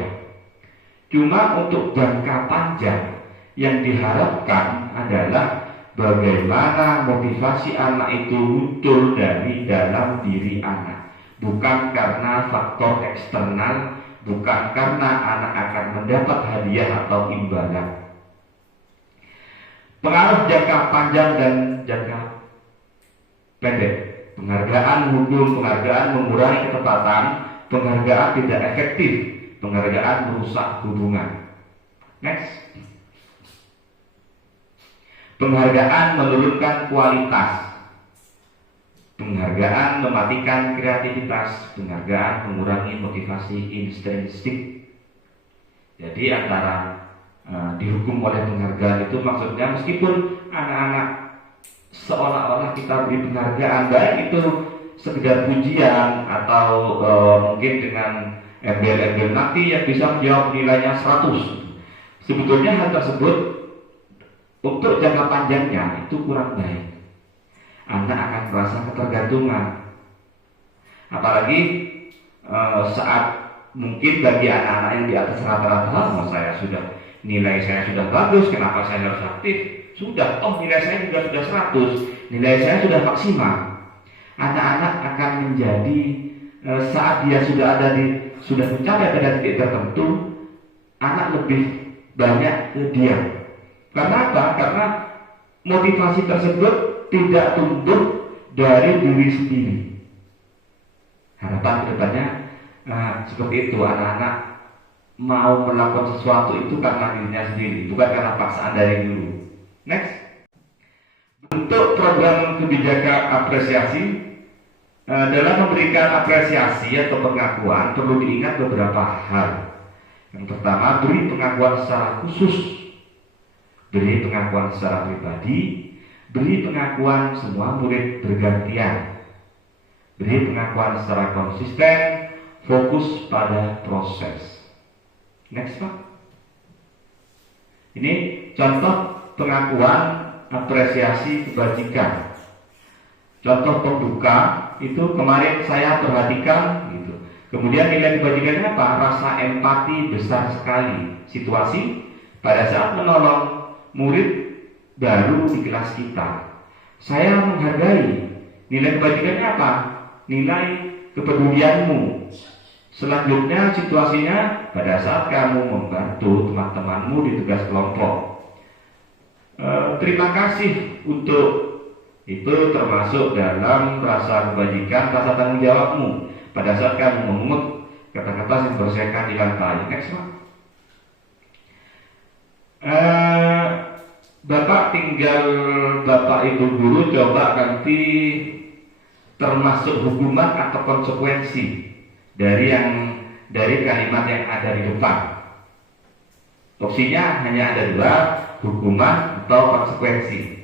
Cuma untuk jangka panjang yang diharapkan adalah bagaimana motivasi anak itu muncul dari dalam diri anak, bukan karena faktor eksternal, bukan karena anak akan mendapat hadiah atau imbalan. Pengaruh jangka panjang dan jangka pendek. Penghargaan hukum, penghargaan mengurangi ketepatan, penghargaan tidak efektif, penghargaan merusak hubungan. Next. Penghargaan menurunkan kualitas, penghargaan mematikan kreativitas, penghargaan mengurangi motivasi intrinsik. Jadi antara dihukum oleh penghargaan itu maksudnya meskipun anak-anak seolah-olah kita beri penghargaan, baik itu sekedar pujian atau mungkin dengan embel-embel nanti yang bisa menjawab nilainya 100. Sebetulnya hal tersebut untuk jangka panjangnya itu kurang baik. Anak akan merasa ketergantungan. Apalagi saat mungkin bagi anak-anak yang di atas rata-rata, nilai saya sudah bagus, kenapa saya harus aktif? Sudah, nilai saya juga sudah 100, nilai saya sudah maksimal. Anak-anak akan menjadi saat dia sudah mencapai pada titik tertentu, anak lebih banyak diam. Karena apa? Karena motivasi tersebut tidak tumbuh dari diri sendiri. Harapan kedepannya seperti itu, anak-anak mau melakukan sesuatu itu karena dirinya sendiri, bukan karena paksaan dari dulu. Next. Bentuk program kebijakan apresiasi dalam memberikan apresiasi atau pengakuan perlu diingat beberapa hal. Yang pertama, beri pengakuan secara khusus, beri pengakuan secara pribadi, beri pengakuan semua murid bergantian, beri pengakuan secara konsisten, fokus pada proses. Next Pak. Ini contoh pengakuan apresiasi kebajikan. Contoh pembuka itu kemarin saya perhatikan gitu. Kemudian nilai kebajikannya apa? Rasa empati besar sekali. Situasi pada saat menolong murid baru di kelas kita. Saya menghargai. Nilai kebajikannya apa? Nilai kepedulianmu. Selanjutnya situasinya pada saat kamu membantu teman-temanmu di tugas kelompok. Terima kasih untuk itu, termasuk dalam rasa kebajikan, rasa tanggung jawabmu pada saat kamu memungut kata-kata yang bersihkan di lantai. Next Pak. Bapak tinggal Bapak Ibu guru coba ganti termasuk hukuman atau konsekuensi dari kalimat yang ada di depan. Opsinya hanya ada dua, hukuman atau konsekuensi.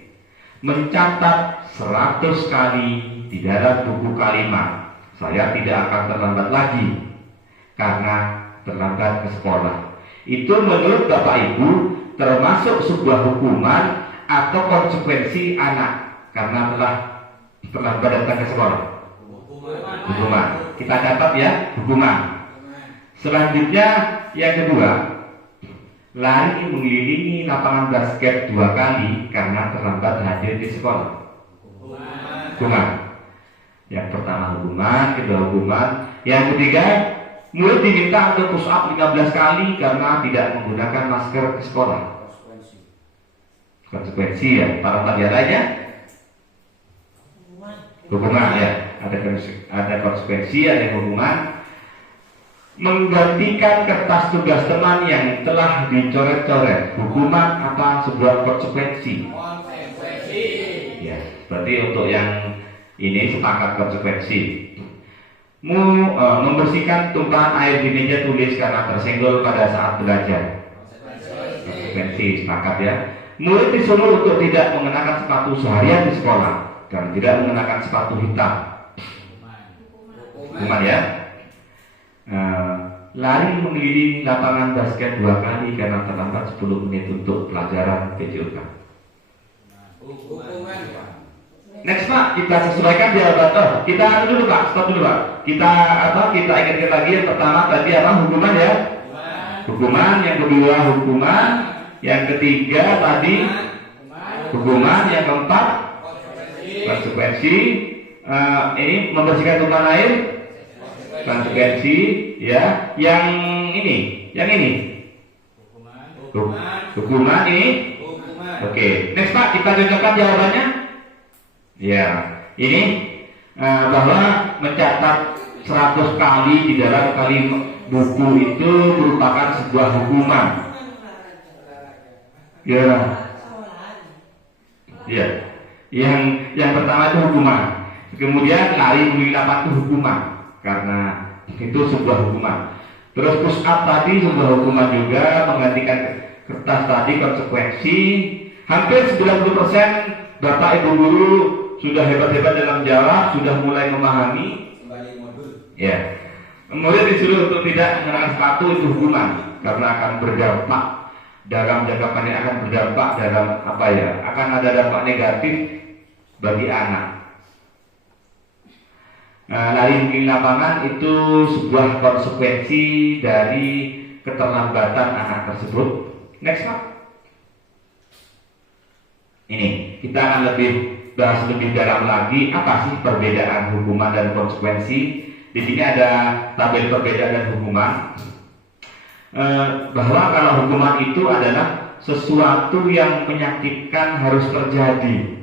Mencatat 100 kali di dalam buku kalimat, saya tidak akan terlambat lagi karena terlambat ke sekolah. Itu menurut Bapak Ibu termasuk sebuah hukuman atau konsekuensi anak karena telah terlambat datang ke sekolah. Hukuman. Kita catat ya, hukuman. Selanjutnya yang kedua, lari mengelilingi lapangan basket 2 kali karena terlambat hadir di sekolah. Hukuman. Yang pertama hukuman, kedua hukuman. Yang ketiga, murid diminta untuk push up 15 kali karena tidak menggunakan masker ke sekolah. Konsekuensi ya, para pelajarannya hukuman ya. Ada konsekuensi, ada hukuman. Menggantikan kertas tugas teman yang telah dicoret-coret, hukuman apa sebuah konsekuensi? Ya, berarti untuk yang ini sepakat konsekuensi. Membersihkan tumpahan air di meja tulis karena tersenggol pada saat belajar. Konsekuensi, sepakat ya. Murid disuruh untuk tidak mengenakan sepatu seharian di sekolah dan tidak mengenakan sepatu hitam. Hukuman ya. Lari mengelilingi lapangan basket 2 kali karena terlambat 10 menit untuk pelajaran PJOK. Next Pak, kita sesuaikan jawaban. Kita dulu Pak, stop dulu Pak. Kita ingatkan lagi yang pertama tadi apa? Hukuman ya. Hukuman, yang kedua hukuman, yang ketiga tadi hukuman, yang keempat konsekuensi. Ini membersihkan tumpahan air, konsekuensi ya. Yang ini hukuman ini. Oke, next Pak, kita cocokkan jawabannya. Ya, ini bahwa mencatat 100 kali di dalam buku itu merupakan sebuah hukuman. Ya. Ya. Yang pertama itu hukuman. Kemudian lari mengelilingi lapangan itu hukuman karena itu sebuah hukuman. Terus push up tadi sebuah hukuman juga, menggantikan kertas tadi konsekuensi. Hampir 90% Bapak Ibu guru sudah hebat-hebat dalam jawab, sudah mulai memahami. Ya. Kemudian disuruh untuk tidak mengenakan sepatu itu hukuman karena akan berdampak dalam jangka pendek, akan berdampak dalam akan ada dampak negatif bagi anak. Lari di lapangan itu sebuah konsekuensi dari keterlambatan anak tersebut. Next Pak. Ini kita akan bahas lebih dalam lagi apa sih perbedaan hukuman dan konsekuensi. Di sini ada tabel perbedaan dan hukuman. bahwa kalau hukuman itu adalah sesuatu yang menyakitkan harus terjadi.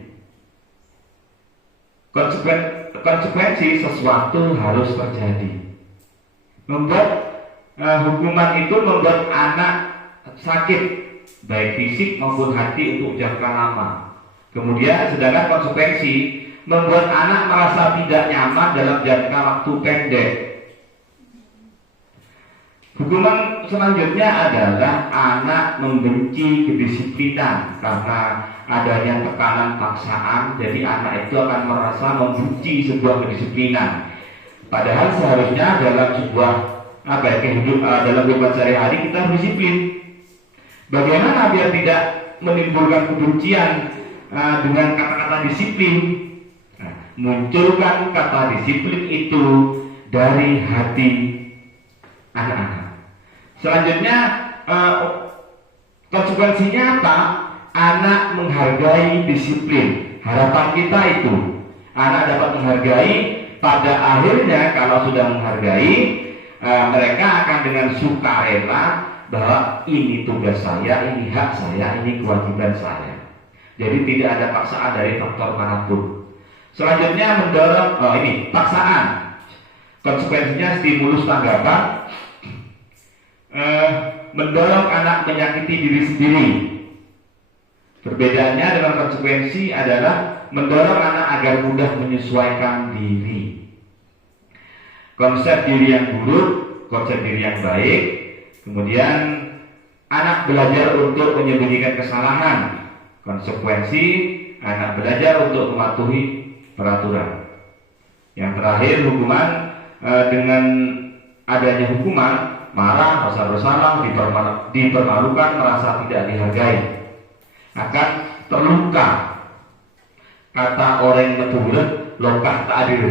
Konsekuensi sesuatu harus terjadi. Membuat hukuman itu membuat anak sakit, baik fisik maupun hati untuk jangka lama. Kemudian sedangkan konsekuensi membuat anak merasa tidak nyaman dalam jangka waktu pendek. Hukuman selanjutnya adalah anak membenci kedisiplinan karena adanya tekanan paksaan. Jadi anak itu akan merasa membenci sebuah kedisiplinan. Padahal seharusnya dalam sebuah dalam kehidupan sehari-hari kita harus disiplin. Bagaimana biar tidak menimbulkan kebencian dengan kata-kata disiplin? Munculkan kata disiplin itu dari hati anak-anak. Selanjutnya konsekuensinya apa? Anak menghargai disiplin. Harapan kita itu anak dapat menghargai. Pada akhirnya kalau sudah menghargai, mereka akan dengan sukarela bahwa ini tugas saya, ini hak saya, ini kewajiban saya. Jadi tidak ada paksaan dari faktor manapun. Selanjutnya mendorong paksaan. Konsekuensinya stimulus tanggapan, mendorong anak menyakiti diri sendiri. Perbedaannya dengan konsekuensi adalah mendorong anak agar mudah menyesuaikan diri. Konsep diri yang buruk, konsep diri yang baik. Kemudian anak belajar untuk menyembunyikan kesalahan. Konsekuensi anak belajar untuk mematuhi peraturan. Yang terakhir hukuman, dengan adanya hukuman, marah, merasa bersalah, dipermalukan, merasa tidak dihargai, akan terluka. Kata orang yang berbulan, lokah tak adil.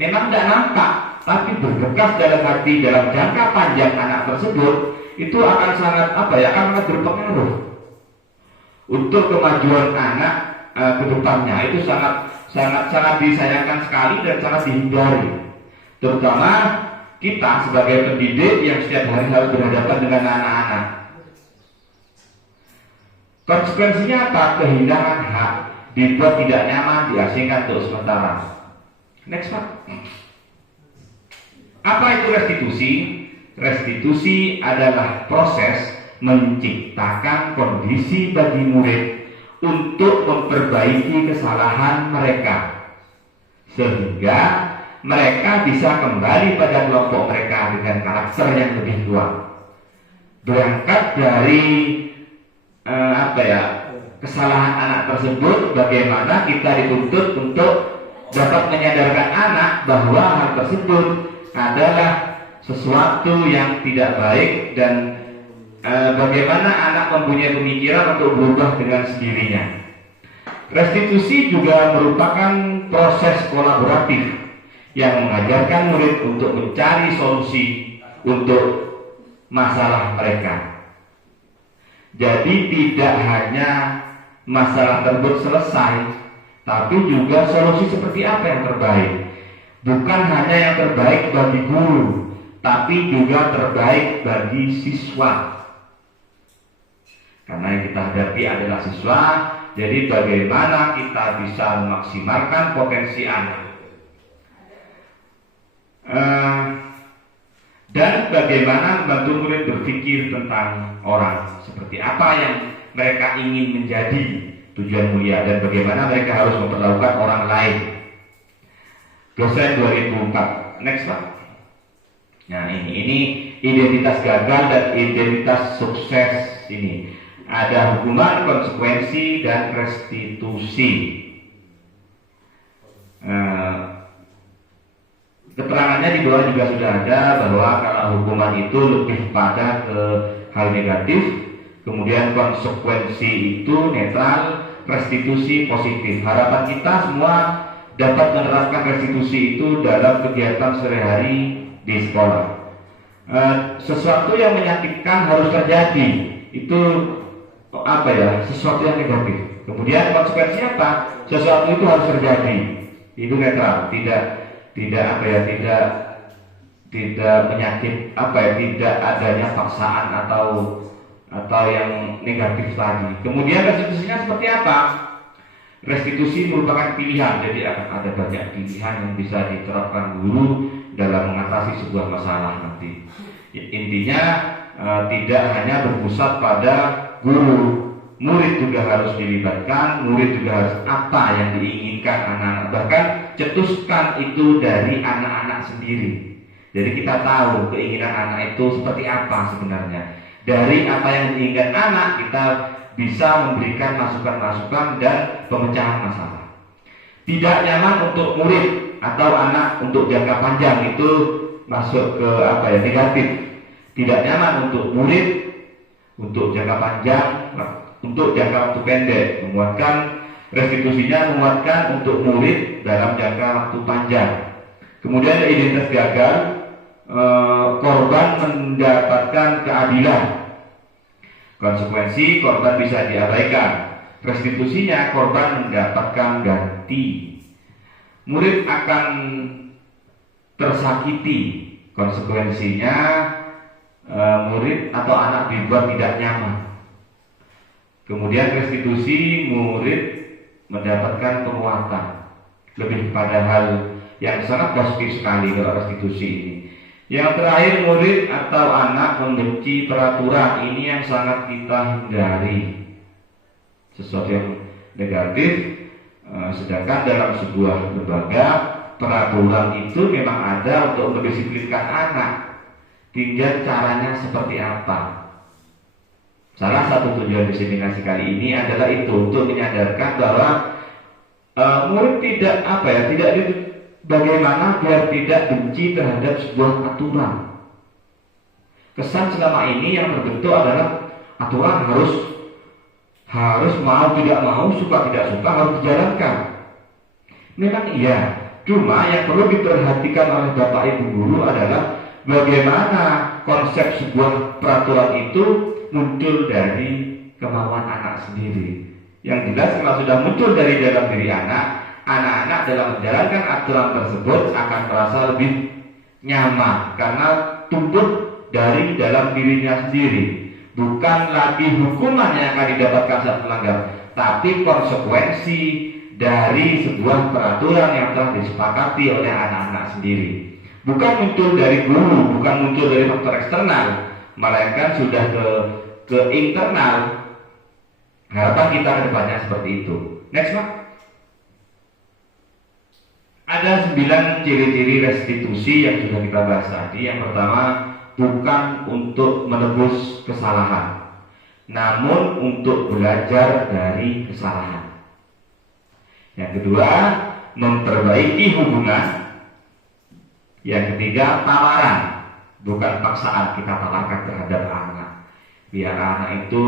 Memang tidak nampak, tapi berbekas dalam hati, dalam jangka panjang anak tersebut itu akan sangat akan berpengaruh untuk kemajuan anak ke depannya. Itu sangat disayangkan sekali dan sangat dihindari. Terutama kita sebagai pendidik yang setiap hari harus berhadapan dengan anak-anak. Konsekuensinya apa? Kehilangan hak, dibuat tidak nyaman, diasingkan untuk sementara. Next Pak. Apa itu restitusi? Restitusi adalah proses menciptakan kondisi bagi murid untuk memperbaiki kesalahan mereka, sehingga mereka bisa kembali pada kelompok mereka dengan karakter yang lebih kuat. Berangkat dari kesalahan anak tersebut, bagaimana kita dituntut untuk dapat menyadarkan anak bahwa hal tersebut adalah sesuatu yang tidak baik, dan bagaimana anak mempunyai pemikiran untuk berubah dengan sendirinya. Restitusi juga merupakan proses kolaboratif yang mengajarkan murid untuk mencari solusi untuk masalah mereka. Jadi tidak hanya masalah tersebut selesai, tapi juga solusi seperti apa yang terbaik. Bukan hanya yang terbaik bagi guru, tapi juga terbaik bagi siswa. Karena yang kita hadapi adalah siswa, jadi bagaimana kita bisa memaksimalkan potensi anak. Dan bagaimana membantu murid berpikir tentang orang, seperti apa yang mereka ingin menjadi, tujuan mulia, dan bagaimana mereka harus memperlakukan orang lain. Dosen 2004. Next Pak. Nah ini identitas gagal dan identitas sukses. Ini ada hukuman, konsekuensi, dan restitusi. Keterangannya di bawah juga sudah ada bahwa kalau hukuman itu lebih pada ke hal negatif, kemudian konsekuensi itu netral, restitusi positif. Harapan kita semua dapat menerapkan restitusi itu dalam kegiatan sehari-hari di sekolah. Sesuatu yang menyakitkan harus terjadi, itu sesuatu yang negatif. Kemudian konsekuensinya apa? Sesuatu itu harus terjadi, itu netral, tidak tidak tidak adanya paksaan atau yang negatif tadi. Kemudian restitusinya seperti apa? Restitusi merupakan pilihan, jadi akan ada banyak pilihan yang bisa diterapkan guru dalam mengatasi sebuah masalah nanti. Intinya tidak hanya berpusat pada guru, murid juga harus dilibatkan, murid juga harus apa yang diinginkan anak-anak, bahkan cetuskan itu dari anak-anak sendiri. Jadi kita tahu keinginan anak itu seperti apa sebenarnya. Dari apa yang diinginkan anak, kita bisa memberikan masukan-masukan dan pemecahan masalah. Tidak nyaman untuk murid atau anak untuk jangka panjang, itu masuk ke negatif. Tidak nyaman untuk murid untuk jangka panjang, untuk jangka waktu pendek, menguatkan restitusinya, menguatkan untuk murid dalam jangka waktu panjang. Kemudian identitas gagal, korban mendapatkan keadilan. Konsekuensi, korban bisa diabaikan. Restitusinya, korban mendapatkan ganti. Murid akan tersakiti. Konsekuensinya, murid atau anak dibuat tidak nyaman. Kemudian restitusi, murid mendapatkan penguatan. Lebih pada hal yang sangat positif sekali kalau restitusi ini. Yang terakhir, murid atau anak membenci peraturan. Ini yang sangat kita hindari. Sesuatu yang negatif. Sedangkan dalam sebuah lembaga, peraturan itu memang ada untuk mendisiplinkan anak. Tinggal caranya seperti apa. Salah satu tujuan disiplinasi kali ini adalah itu, untuk menyadarkan bahwa murid tidak bagaimana biar tidak benci terhadap sebuah aturan. Kesan selama ini yang terbentuk adalah aturan harus mau tidak mau, suka tidak suka harus dijalankan. Memang iya, cuma yang perlu diperhatikan oleh Bapak Ibu guru adalah bagaimana konsep sebuah peraturan itu muncul dari kemauan anak sendiri. Yang jelas kalau sudah muncul dari dalam diri anak-anak dalam menjalankan aturan tersebut akan merasa lebih nyaman karena tumbuh dari dalam dirinya sendiri. Bukan lagi hukuman yang akan didapatkan saat melanggar, tapi konsekuensi dari sebuah peraturan yang telah disepakati oleh anak-anak sendiri. Bukan muncul dari guru, bukan muncul dari faktor eksternal, melainkan sudah ke internal. Harapan kita ke depannya seperti itu. Next, Pak. Ada 9 ciri-ciri restitusi yang sudah kita bahas tadi. Yang pertama, bukan untuk menebus kesalahan, namun untuk belajar dari kesalahan. Yang kedua, memperbaiki hubungan. Yang ketiga, tawaran, bukan paksaan kita tawarkan terhadap anak. Biar anak itu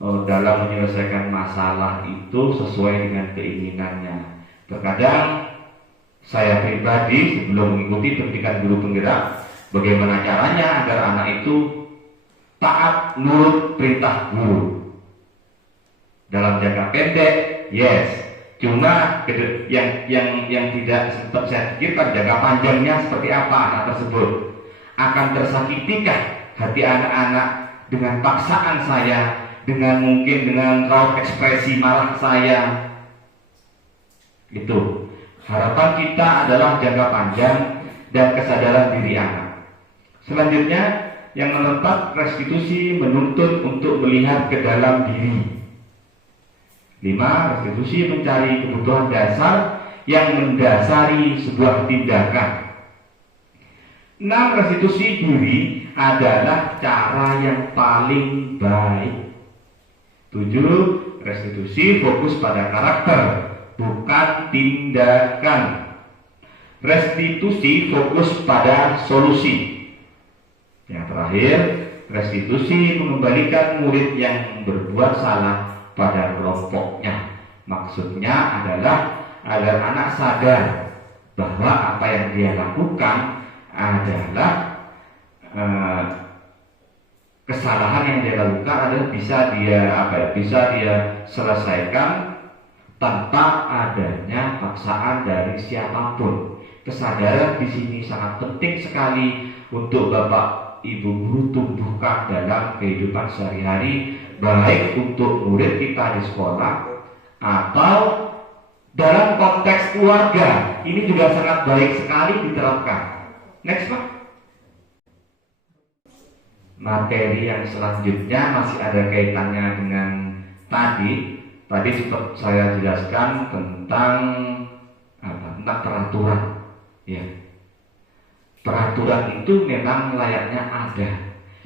dalam menyelesaikan masalah itu sesuai dengan keinginannya. Terkadang saya pribadi sebelum mengikuti pendidikan guru penggerak, bagaimana caranya agar anak itu taat nurut perintah guru. Dalam jangka pendek, yes. Cuma yang tidak sempat saya pikirkan jangka panjangnya seperti apa anak tersebut. Akan tersakitikah hati anak-anak dengan paksaan saya, mungkin dengan raut ekspresi marah saya. Itu harapan kita adalah jangka panjang dan kesadaran diri anak. Selanjutnya, yang keempat, restitusi menuntut untuk melihat ke dalam diri. 5. Restitusi mencari kebutuhan dasar yang mendasari sebuah tindakan. 6. Restitusi diri adalah cara yang paling baik. 7. Restitusi fokus pada karakter, bukan tindakan. Restitusi fokus pada solusi. Yang terakhir, restitusi mengembalikan murid yang berbuat salah pada kelompoknya. Maksudnya adalah agar anak sadar bahwa apa yang dia lakukan adalah kesalahan yang dia lakukan adalah bisa dia selesaikan tanpa adanya paksaan dari siapapun. Kesadaran di sini sangat penting sekali untuk Bapak Ibu guru tumbuhkan dalam kehidupan sehari-hari, baik untuk murid kita di sekolah atau dalam konteks keluarga. Ini juga sangat baik sekali diterapkan. Next Pak. Materi yang selanjutnya masih ada kaitannya dengan tadi sempat saya jelaskan tentang tentang peraturan. Ya. Peraturan itu memang layaknya ada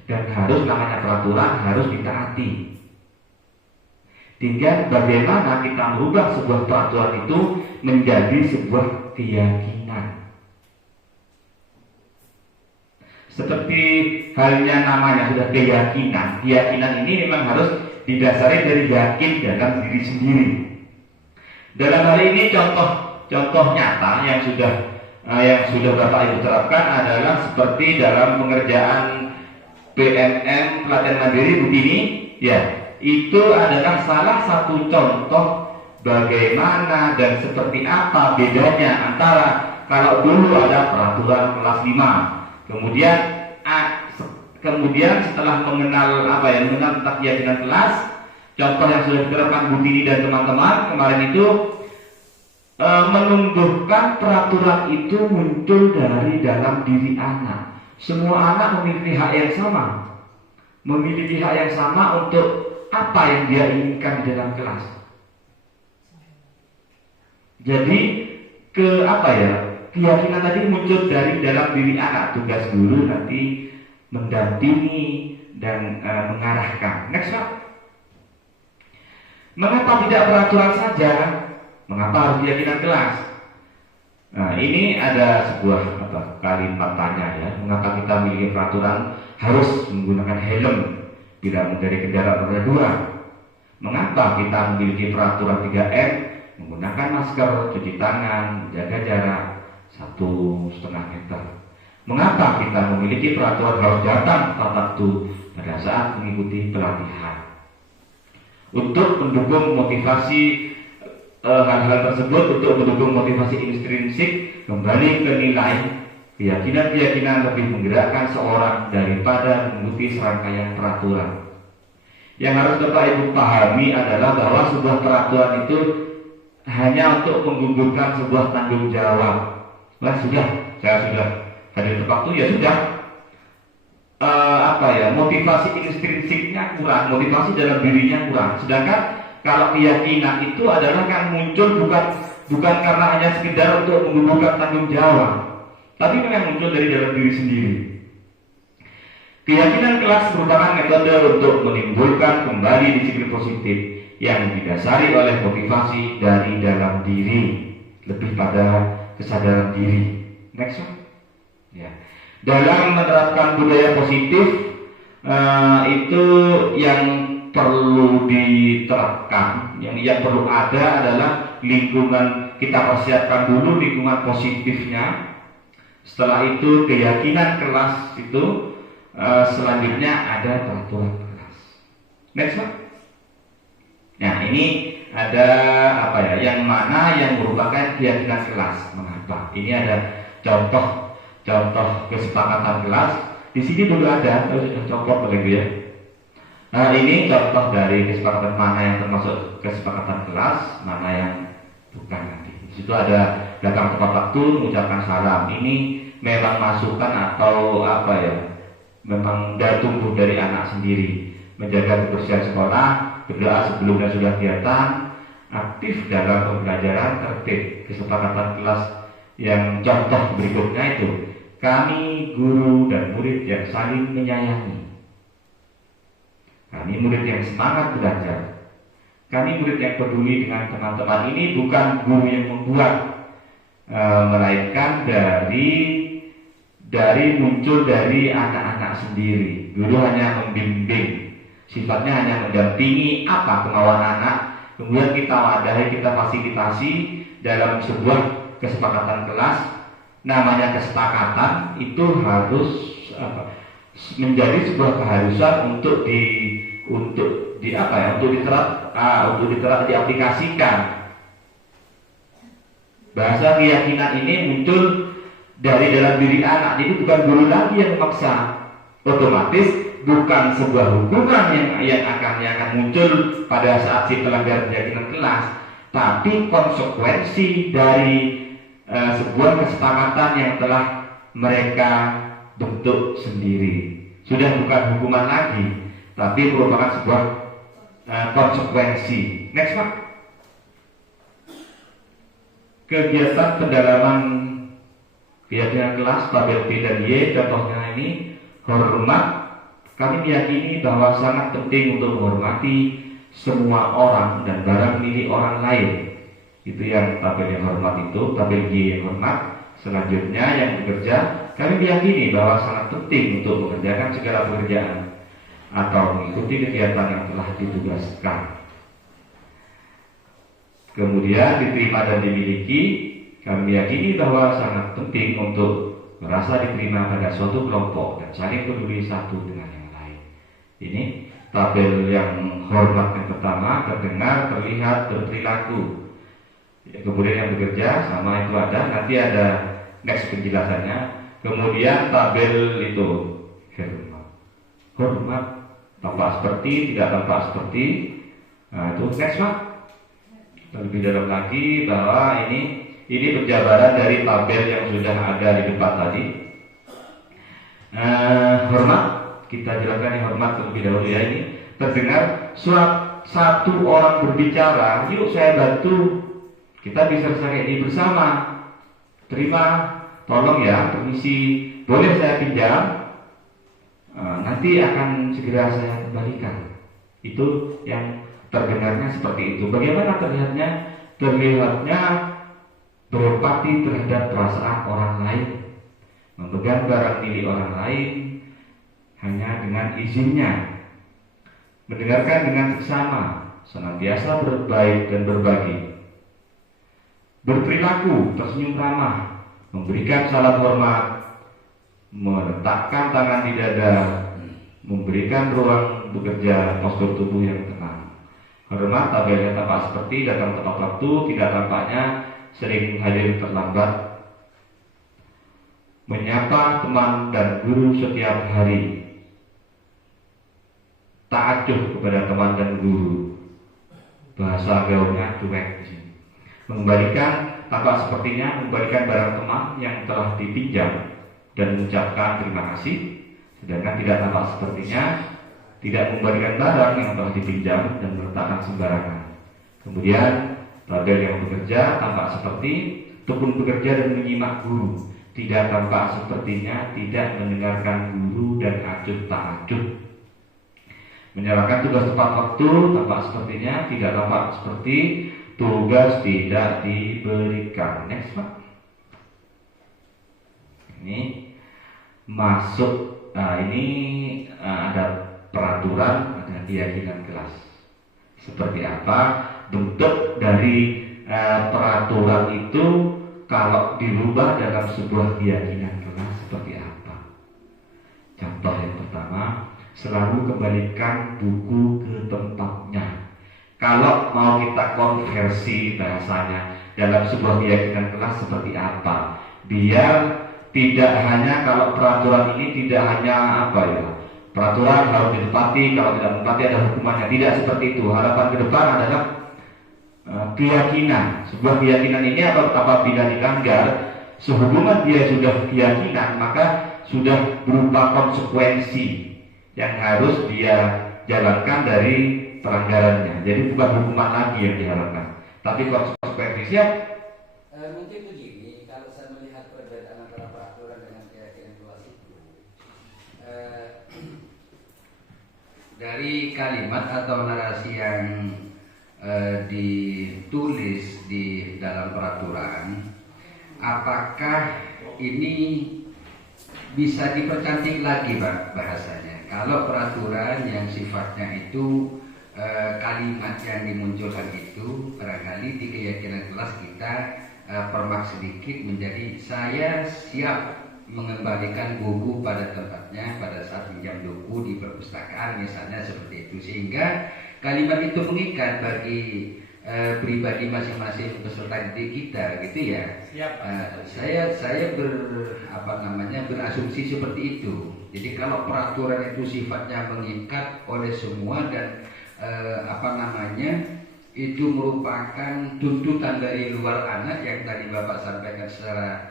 dan harus, namanya peraturan harus ditaati. Tinggal bagaimana kita merubah sebuah peraturan itu menjadi sebuah keyakinan. Seperti halnya namanya sudah keyakinan. Keyakinan ini memang harus didasari dari yakin dalam diri sendiri. Dalam hal ini contoh nyata yang sudah Bapak Ibu terapkan adalah seperti dalam pengerjaan PMM pelatihan mandiri begini, ya, itu adalah salah satu contoh bagaimana dan seperti apa bedanya antara kalau dulu ada peraturan kelas 5, kemudian setelah mengenal mengenal tentang keyakinan kelas, contoh yang sudah diterapkan Bu Tini dan teman-teman kemarin itu menumbuhkan peraturan itu muncul dari dalam diri anak. Semua anak memiliki hak yang sama, untuk apa yang dia inginkan di dalam kelas. Jadi keyakinan tadi muncul dari dalam diri anak. Tugas guru nanti mendampingi dan mengarahkan. Next Pak. Mengapa tidak peraturan saja? Mengapa harus keyakinan kelas? Nah, ini ada sebuah kalimat tanya ya. Mengapa kita memiliki peraturan harus menggunakan helm bila mengendarai kendaraan roda 2? Mengapa kita memiliki peraturan 3M, menggunakan masker, cuci tangan, menjaga jarak 1,5 meter? Mengapa kita memiliki peraturan harus datang tepat waktu pada saat mengikuti pelatihan? Untuk mendukung motivasi hal-hal tersebut, untuk mendukung motivasi intrinsik, kembali ke nilai, keyakinan lebih menggerakkan seorang daripada mengikuti serangkaian peraturan. Yang harus Bapak Ibu pahami adalah bahwa sebuah peraturan itu hanya untuk menggugurkan sebuah tanggung jawab. Saya sudah hadir tepat waktu, ya sudah. Motivasi intrinsiknya kurang, motivasi dalam dirinya kurang. Sedangkan kalau keyakinan itu adalah kan muncul bukan karena hanya sekedar untuk menggugurkan tanggung jawab, tapi memang muncul dari dalam diri sendiri. Keyakinan kelas merupakan metode untuk menimbulkan kembali disiplin positif yang didasari oleh motivasi dari dalam diri, lebih pada kesadaran diri. Next one. Ya. Dalam menerapkan budaya positif itu yang perlu diterapkan, yang perlu ada adalah lingkungan. Kita persiapkan dulu lingkungan positifnya. Setelah itu keyakinan kelas itu, selanjutnya ada peraturan kelas. Next Pak. Nah, ini ada yang mana yang merupakan keyakinan kelas. Mengapa? Ini ada contoh kesepakatan kelas. Di sini dulu ada, sudah copot lagi ya. Nah, ini contoh dari kesepakatan mana yang termasuk kesepakatan kelas, mana yang bukan nanti. Di situ ada datang tepat waktu, mengucapkan salam. Ini memang masukan atau memang tumbuh dari anak sendiri. Menjaga kebersihan sekolah, berdoa sebelum dan sudah kegiatan, aktif dalam pembelajaran, tertib. Kesepakatan kelas yang contoh berikutnya itu, kami guru dan murid yang saling menyayangi. Kami murid yang semangat belajar. Kami murid yang peduli dengan teman-teman. Ini bukan guru yang membuat, melainkan dari muncul dari anak-anak sendiri. Guru hanya membimbing, sifatnya hanya mendampingi apa kemauan anak. Kemudian kita wadahi, kita fasilitasi dalam sebuah kesepakatan kelas. Namanya kesepakatan itu harus menjadi sebuah keharusan untuk diaplikasikan. Bahasa keyakinan ini muncul dari dalam diri anak, jadi bukan guru lagi yang memaksa. Otomatis bukan sebuah hukuman yang akan muncul pada saat si pelanggar keyakinan kelas, tapi konsekuensi dari sebuah kesepakatan yang telah mereka bentuk sendiri. Sudah bukan hukuman lagi, tapi merupakan sebuah konsekuensi. Next Pak. Kegiatan pendalaman keyakinan kelas tabel P dan Y, contohnya ini hormat. Kami meyakini bahwa sangat penting untuk menghormati semua orang dan barang milik orang lain. Itu yang tabel yang hormat itu, tabel Y yang hormat. Selanjutnya yang bekerja, kami meyakini bahwa sangat penting untuk mengerjakan segala pekerjaan atau mengikuti kegiatan yang telah ditugaskan. Kemudian diterima dan dimiliki, kami meyakini bahwa sangat penting untuk merasa diterima pada suatu kelompok dan saling peduli satu dengan yang lain. Ini tabel yang hormat yang pertama, terdengar, terlihat, berperilaku. Kemudian yang bekerja sama itu ada, nanti ada next penjelasannya. Kemudian tabel itu hormat, tampak seperti, tidak tampak seperti. Nah itu next Pak. Lebih dalam lagi bahwa ini penjabaran dari tabel yang sudah ada di depan tadi. Hormat, kita jelaskan yang hormat terlebih dahulu ya. Ini terdengar satu orang berbicara, yuk saya bantu, kita bisa selesai ini bersama. Terima, tolong ya, permisi, boleh saya pinjam? Nanti akan segera saya kembalikan. Itu yang terdengarnya seperti itu. Bagaimana terlihatnya? Terlihatnya berempati terhadap perasaan orang lain, memegang barang milik orang lain hanya dengan izinnya, mendengarkan dengan seksama, senantiasa berbaik dan berbagi, berperilaku tersenyum ramah, memberikan salam hormat, meletakkan tangan di dada, memberikan ruang bekerja, postur tubuh yang tenang. Hormat tabelnya tampak seperti datang tepat waktu, tidak tampaknya sering hadir terlambat, menyapa teman dan guru setiap hari, tak acuh kepada teman dan guru, bahasa gaulnya cuek di sini. Mengembalikan tampak sepertinya mengembalikan barang teman yang telah dipinjam dan mengucapkan terima kasih, sedangkan tidak tampak sepertinya tidak mengembalikan barang yang telah dipinjam dan meletakkan sembarangan. Kemudian tabel yang bekerja tampak seperti tekun bekerja dan menyimak guru, tidak tampak sepertinya tidak mendengarkan guru dan acuh tak acuh. Menyerahkan tugas tepat waktu tampak sepertinya tidak tampak seperti tugas tidak diberikan. Next Pak. Ini masuk, ini ada peraturan, ada keyakinan kelas. Seperti apa bentuk dari peraturan itu kalau dirubah dalam sebuah keyakinan kelas seperti apa? Contoh yang pertama, selalu kembalikan buku ke tempatnya. Kalau mau kita konversi bahasanya dalam sebuah keyakinan kelas seperti apa? Biar tidak hanya, kalau peraturan ini tidak hanya peraturan harus ditepati, kalau tidak ditepati ada hukumannya. Tidak seperti itu. Harapan ke depan adalah keyakinan. Sebuah keyakinan ini apabila dilanggar, sehubungan dia sudah keyakinan, maka sudah berupa konsekuensi yang harus dia jalankan dari pelanggarannya. Jadi bukan hukuman lagi yang diharapkan, tapi konsekuensi. Siap? Mungkin begini, kalau saya melihat perbedaan antara peraturan dengan keyakinan kelas itu, dari kalimat atau narasi yang ditulis di dalam peraturan, apakah ini bisa dipercantik lagi Pak bahasanya? Kalau peraturan yang sifatnya itu kalimat yang dimunculkan itu barangkali di keyakinan kelas kita permak sedikit menjadi saya siap mengembalikan buku pada tempatnya pada saat pinjam buku di perpustakaan misalnya, seperti itu, sehingga kalimat itu mengikat bagi pribadi masing-masing peserta didik kita, gitu ya. Saya berasumsi seperti itu. Jadi kalau peraturan itu sifatnya mengikat oleh semua dan itu merupakan tuntutan dari luar anak yang tadi Bapak sampaikan secara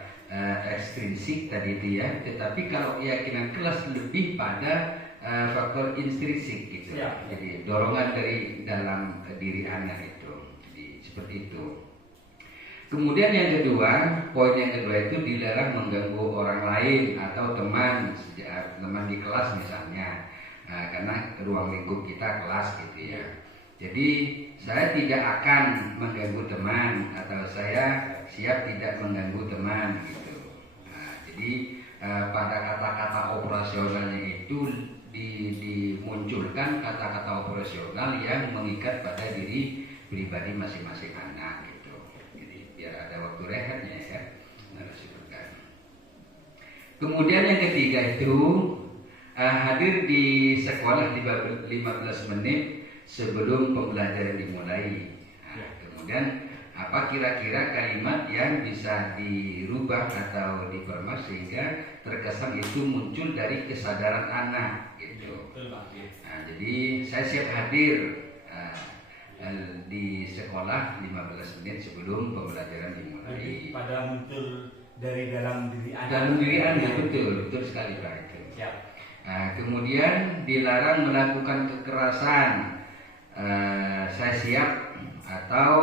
ekstrinsik tadi itu ya. Tetapi kalau keyakinan kelas lebih pada faktor intrinsik gitu. Jadi dorongan dari dalam diri anak itu. Jadi seperti itu. Kemudian yang kedua, poin yang kedua itu dilarang mengganggu orang lain atau teman di kelas misalnya, karena ruang lingkup kita kelas gitu ya. Jadi saya tidak akan mengganggu teman atau saya siap tidak mengganggu teman gitu. Jadi pada kata-kata operasionalnya itu dimunculkan kata-kata operasional yang mengikat pada diri pribadi masing-masing anak gitu. Jadi biar ada waktu rehatnya ya. Kemudian yang ketiga itu hadir di sekolah 15 menit sebelum pembelajaran dimulai. Kemudian apa kira-kira kalimat yang bisa dirubah atau dipermas sehingga terkesan itu muncul dari kesadaran anak gitu. Jadi saya siap hadir di sekolah 15 menit sebelum pembelajaran dimulai. Jadi pada muncul dari dalam diri anak. Dalam diri anak, betul sekali Pak itu. Kemudian dilarang melakukan kekerasan. Saya siap atau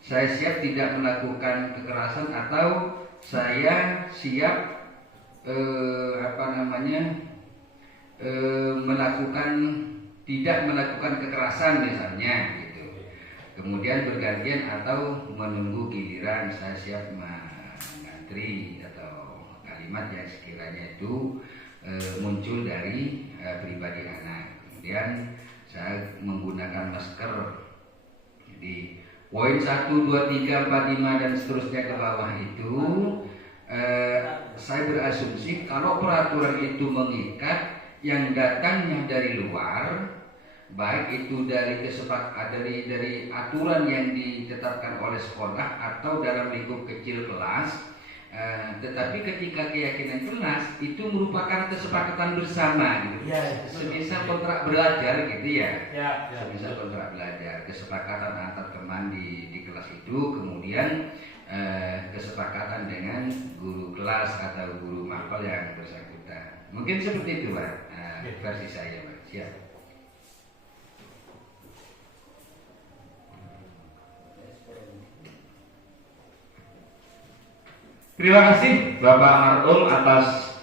saya siap tidak melakukan kekerasan atau saya siap tidak melakukan kekerasan misalnya gitu. Kemudian bergantian atau menunggu giliran, saya siap mengantri atau kalimat yang sekiranya itu muncul dari pribadi anak. Kemudian saya menggunakan masker. Jadi poin 1, 2, 3, 4, 5 dan seterusnya ke bawah itu saya berasumsi kalau peraturan itu mengikat yang datangnya dari luar, baik itu dari aturan yang ditetapkan oleh sekolah atau dalam lingkup kecil kelas. Tetapi ketika keyakinan kelas itu merupakan kesepakatan bersama gitu. Semisal kontrak belajar gitu ya. Semisal kontrak belajar, kesepakatan antar teman di kelas itu, kemudian kesepakatan dengan guru kelas atau guru mapel yang bersangkutan. Mungkin seperti itu Pak, versi saya Pak. Siap. Terima kasih Bapak Mar'um atas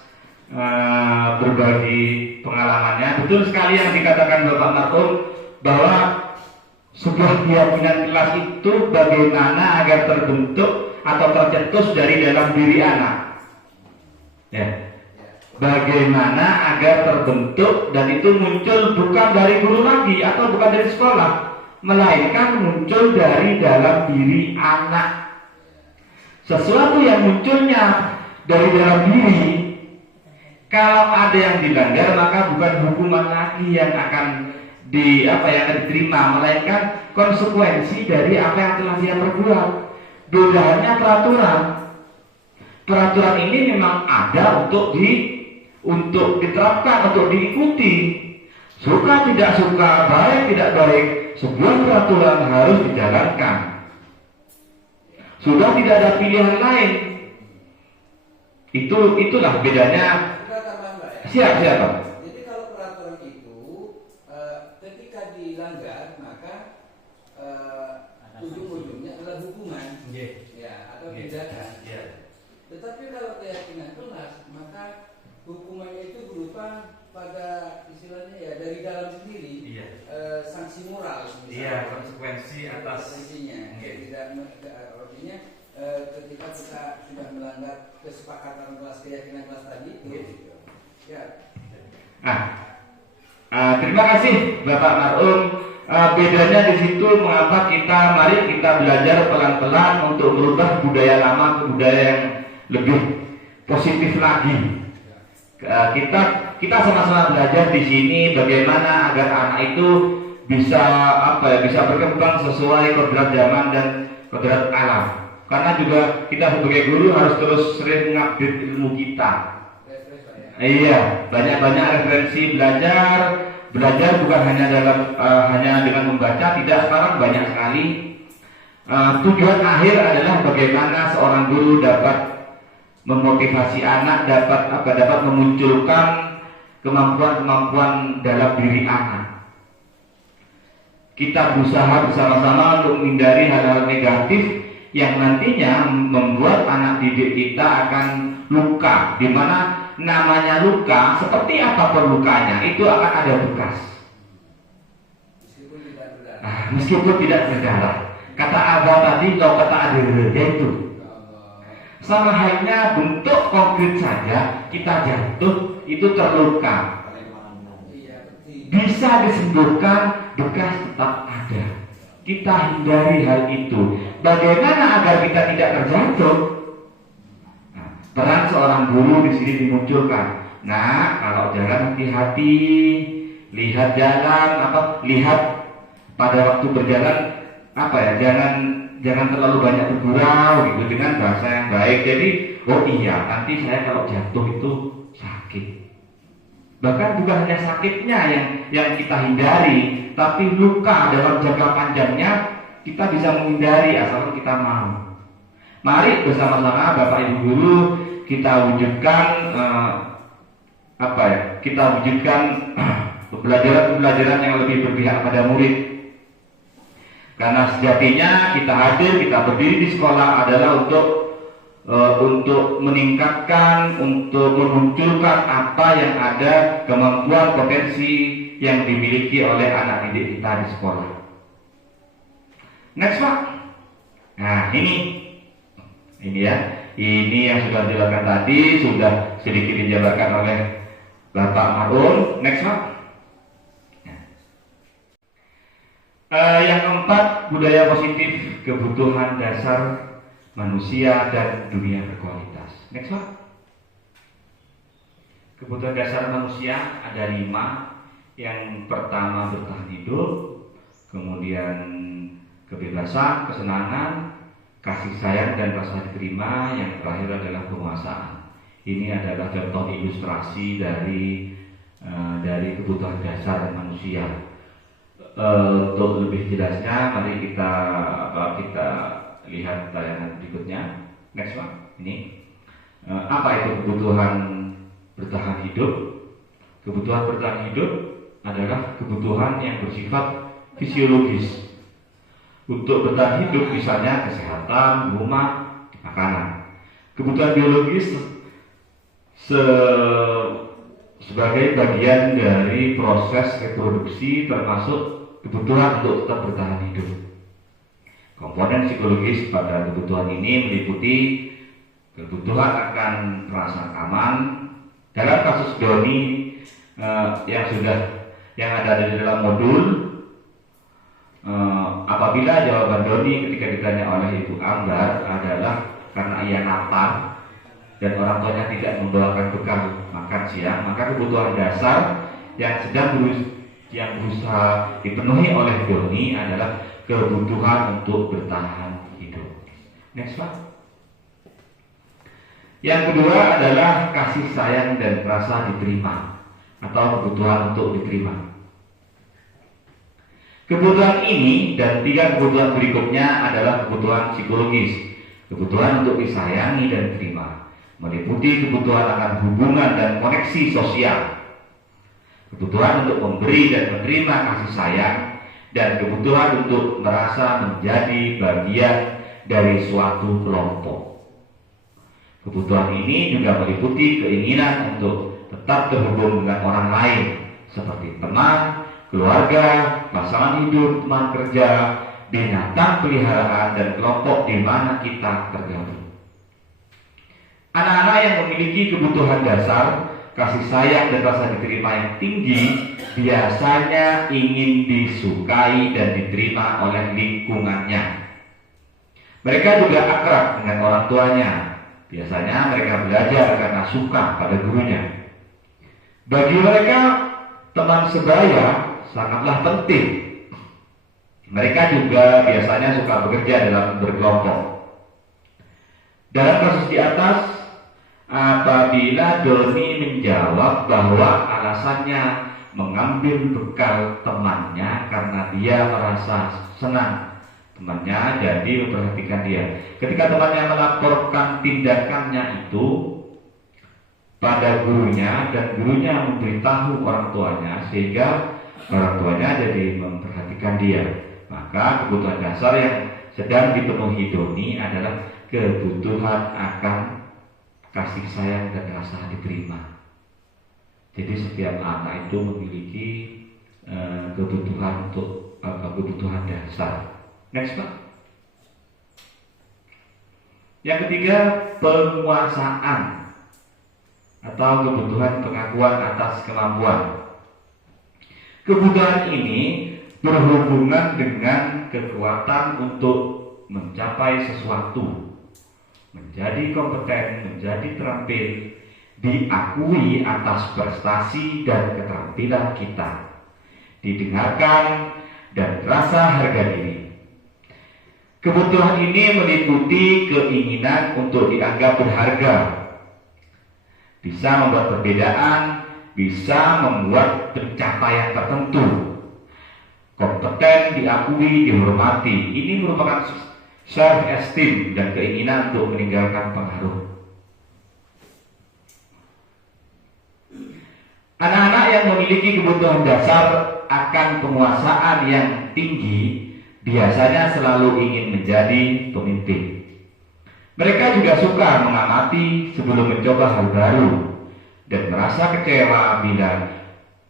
berbagi pengalamannya. Betul sekali yang dikatakan Bapak Mar'um bahwa sebuah keyakinan kelas itu bagaimana agar terbentuk atau tercetus dari dalam diri anak. Ya. Bagaimana agar terbentuk dan itu muncul bukan dari guru lagi atau bukan dari sekolah, melainkan muncul dari dalam diri anak. Sesuatu yang munculnya dari dalam diri, kalau ada yang dilanggar maka bukan hukuman lagi yang akan diterima, melainkan konsekuensi dari apa yang telah dia perbuat. Bedanya peraturan. Peraturan ini memang ada untuk diterapkan, untuk diikuti. Suka tidak suka, baik tidak baik, sebuah peraturan harus dijalankan. Sudah tidak ada pilihan lain. Itulah bedanya. Siap. Jadi kalau peraturan itu ketika dilanggar maka ujung-ujungnya adalah hukuman, ya atau tindakan. Tetapi kalau keyakinan kelas maka hukumannya itu berupa pada istilahnya ya dari dalam sendiri, sanksi moral. Konsekuensi atas sanksinya. Artinya ketika kita sudah melanggar kesepakatan kelas keyakinan kelas tadi itu. Terima kasih Bapak Mar'um. Bedanya di situ mengapa mari kita belajar pelan-pelan untuk merubah budaya lama ke budaya yang lebih positif lagi. Kita sama-sama belajar di sini bagaimana agar anak itu bisa bisa berkembang sesuai kodrat zaman dan kodrat alam. Karena juga kita sebagai guru harus terus sering mengupdate ilmu kita. Iya, banyak-banyak referensi belajar bukan hanya hanya dengan membaca, tidak, sekarang banyak sekali. Tujuan akhir adalah bagaimana seorang guru dapat memotivasi anak, dapat memunculkan kemampuan-kemampuan dalam diri anak. Kita berusaha bersama-sama untuk menghindari hal-hal negatif yang nantinya membuat anak didik kita akan luka, di mana namanya luka, seperti apapun lukanya, itu akan ada bekas. Meskipun tidak berdarah. Kata Abah tadi, kalau kata Adil, yaitu sama halnya bentuk konkret saja, kita jatuh itu terluka, bisa disembuhkan, bekas tetap ada. Kita hindari hal itu. Bagaimana agar kita tidak terjatuh? Peran seorang guru di sini dimunculkan. Nah, kalau jalan hati-hati, lihat jalan, lihat pada waktu berjalan, jangan terlalu banyak bergurau gitu dengan bahasa yang baik. Jadi, oh iya, nanti saya kalau jatuh itu sakit. Bahkan bukan hanya sakitnya yang kita hindari, tapi luka dalam jangka panjangnya kita bisa menghindari asalkan kita mau. Mari bersama-sama Bapak Ibu guru kita wujudkan kita wujudkan pembelajaran yang lebih berpihak pada murid. Karena sejatinya kita hadir, kita berdiri di sekolah adalah untuk meningkatkan, untuk memunculkan apa yang ada, kemampuan potensi yang dimiliki oleh anak didik kita di sekolah. Next Pak. Nah ini ya, ini yang sudah dilakukan tadi, sudah sedikit dijabarkan oleh Bapak Marun. Next Pak. Yang keempat, budaya positif, kebutuhan dasar manusia dan dunia berkualitas. Next Pak. Kebutuhan dasar manusia ada 5. Yang pertama bertahan hidup, kemudian kebebasan, kesenangan, kasih sayang dan rasa diterima, yang terakhir adalah penguasaan. Ini adalah contoh ilustrasi dari kebutuhan dasar manusia. Untuk lebih jelasnya, mari kita lihat tayangan berikutnya. Next Pak. Ini apa itu kebutuhan bertahan hidup? Kebutuhan bertahan hidup adalah kebutuhan yang bersifat fisiologis. Untuk bertahan hidup misalnya kesehatan, rumah, makanan. Kebutuhan biologis sebagai bagian dari proses reproduksi, termasuk kebutuhan untuk tetap bertahan hidup. Komponen psikologis pada kebutuhan ini meliputi kebutuhan akan perasaan aman. Dalam kasus Doni yang ada di dalam modul, apabila jawaban Doni ketika ditanya oleh Ibu Ambar adalah karena ia lapar dan orang tuanya tidak membawakan bekal makan siang, maka kebutuhan dasar yang berusaha dipenuhi oleh Doni adalah kebutuhan untuk bertahan hidup. Next Pak. Yang kedua adalah kasih sayang dan rasa diterima atau kebutuhan untuk diterima. Kebutuhan ini dan 3 kebutuhan berikutnya adalah kebutuhan psikologis. Kebutuhan untuk disayangi dan diterima meliputi kebutuhan akan hubungan dan koneksi sosial, kebutuhan untuk memberi dan menerima kasih sayang, dan kebutuhan untuk merasa menjadi bagian dari suatu kelompok. Kebutuhan ini juga meliputi keinginan untuk tetap terhubung dengan orang lain seperti teman, keluarga, pasangan hidup, teman kerja, binatang peliharaan, dan kelompok di mana kita tergabung. Anak-anak yang memiliki kebutuhan dasar, kasih sayang dan rasa diterima yang tinggi biasanya ingin disukai dan diterima oleh lingkungannya. Mereka juga akrab dengan orang tuanya. Biasanya mereka belajar karena suka pada gurunya. Bagi mereka, teman sebaya sangatlah penting Mereka juga biasanya suka bekerja dalam berkelompok. Dalam kasus di atas, apabila Doni menjawab bahwa alasannya mengambil bekal temannya karena dia merasa senang temannya jadi memperhatikan dia. Ketika temannya melaporkan tindakannya itu pada gurunya dan gurunya memberitahu orang tuanya sehingga orang tuanya jadi memperhatikan dia, maka kebutuhan dasar yang sedang dipenuhi Doni adalah kebutuhan akan kasih sayang dan rasa diterima. Jadi setiap anak itu memiliki kebutuhan untuk kebutuhan dasar. Next Pak. Yang ketiga, penguasaan atau kebutuhan pengakuan atas kemampuan. Kebutuhan ini berhubungan dengan kekuatan untuk mencapai sesuatu, menjadi kompeten, menjadi terampil, diakui atas prestasi dan keterampilan kita, didengarkan dan rasa harga diri. Kebutuhan ini meliputi keinginan untuk dianggap berharga, bisa membuat perbedaan, bisa membuat pencapaian tertentu, kompeten, diakui, dihormati. Ini merupakan self-esteem dan keinginan untuk meninggalkan pengaruh. Anak-anak yang memiliki kebutuhan dasar akan penguasaan yang tinggi biasanya selalu ingin menjadi pemimpin. Mereka juga suka mengamati sebelum mencoba hal baru dan merasa kecewa bila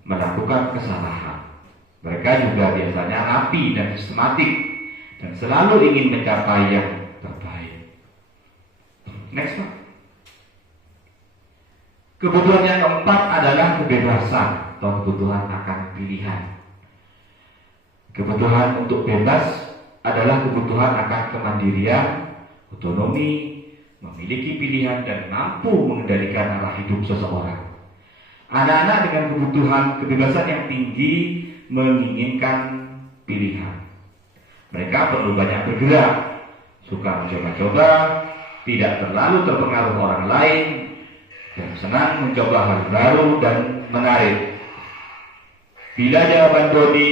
melakukan kesalahan. Mereka juga biasanya rapi dan sistematik dan selalu ingin mencapai yang terbaik. Next Pak. Kebutuhan yang keempat adalah kebebasan atau kebutuhan akan pilihan. Kebutuhan untuk bebas adalah kebutuhan akan kemandirian, otonomi, memiliki pilihan dan mampu mengendalikan arah hidup seseorang. Anak-anak dengan kebutuhan kebebasan yang tinggi menginginkan pilihan. Mereka perlu banyak bergerak, suka mencoba-coba, tidak terlalu terpengaruh orang lain, dan senang mencoba hal baru dan menarik. Bila jawaban Doni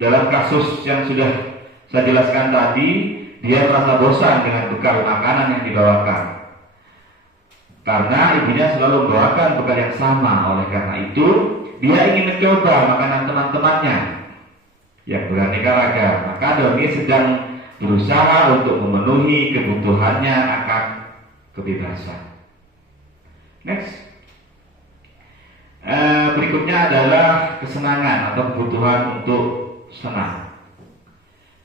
dalam kasus yang sudah saya jelaskan tadi, dia merasa bosan dengan bekal makanan yang dibawakan karena ibunya selalu membawakan bekal yang sama. Oleh karena itu, dia ingin mencoba makanan teman-temannya yang beraneka ragam. Maka Doni sedang berusaha untuk memenuhi kebutuhannya akan kebebasan. Next. Berikutnya adalah kesenangan atau kebutuhan untuk senang.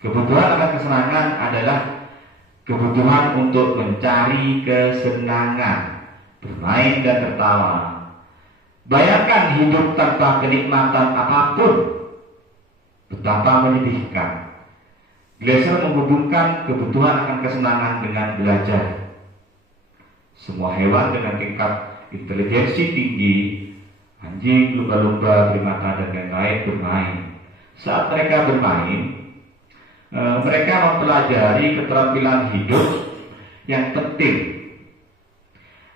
Kebutuhan akan kesenangan adalah kebutuhan untuk mencari kesenangan, bermain dan tertawa. Bayangkan hidup tanpa kenikmatan apapun, betapa menyedihkan. Glasser menghubungkan kebutuhan akan kesenangan dengan belajar. Semua hewan dengan tingkat intelijensi tinggi, anjing, lumba-lumba, primata dan lain-lain bermain. Saat mereka bermain, mereka mempelajari keterampilan hidup yang penting.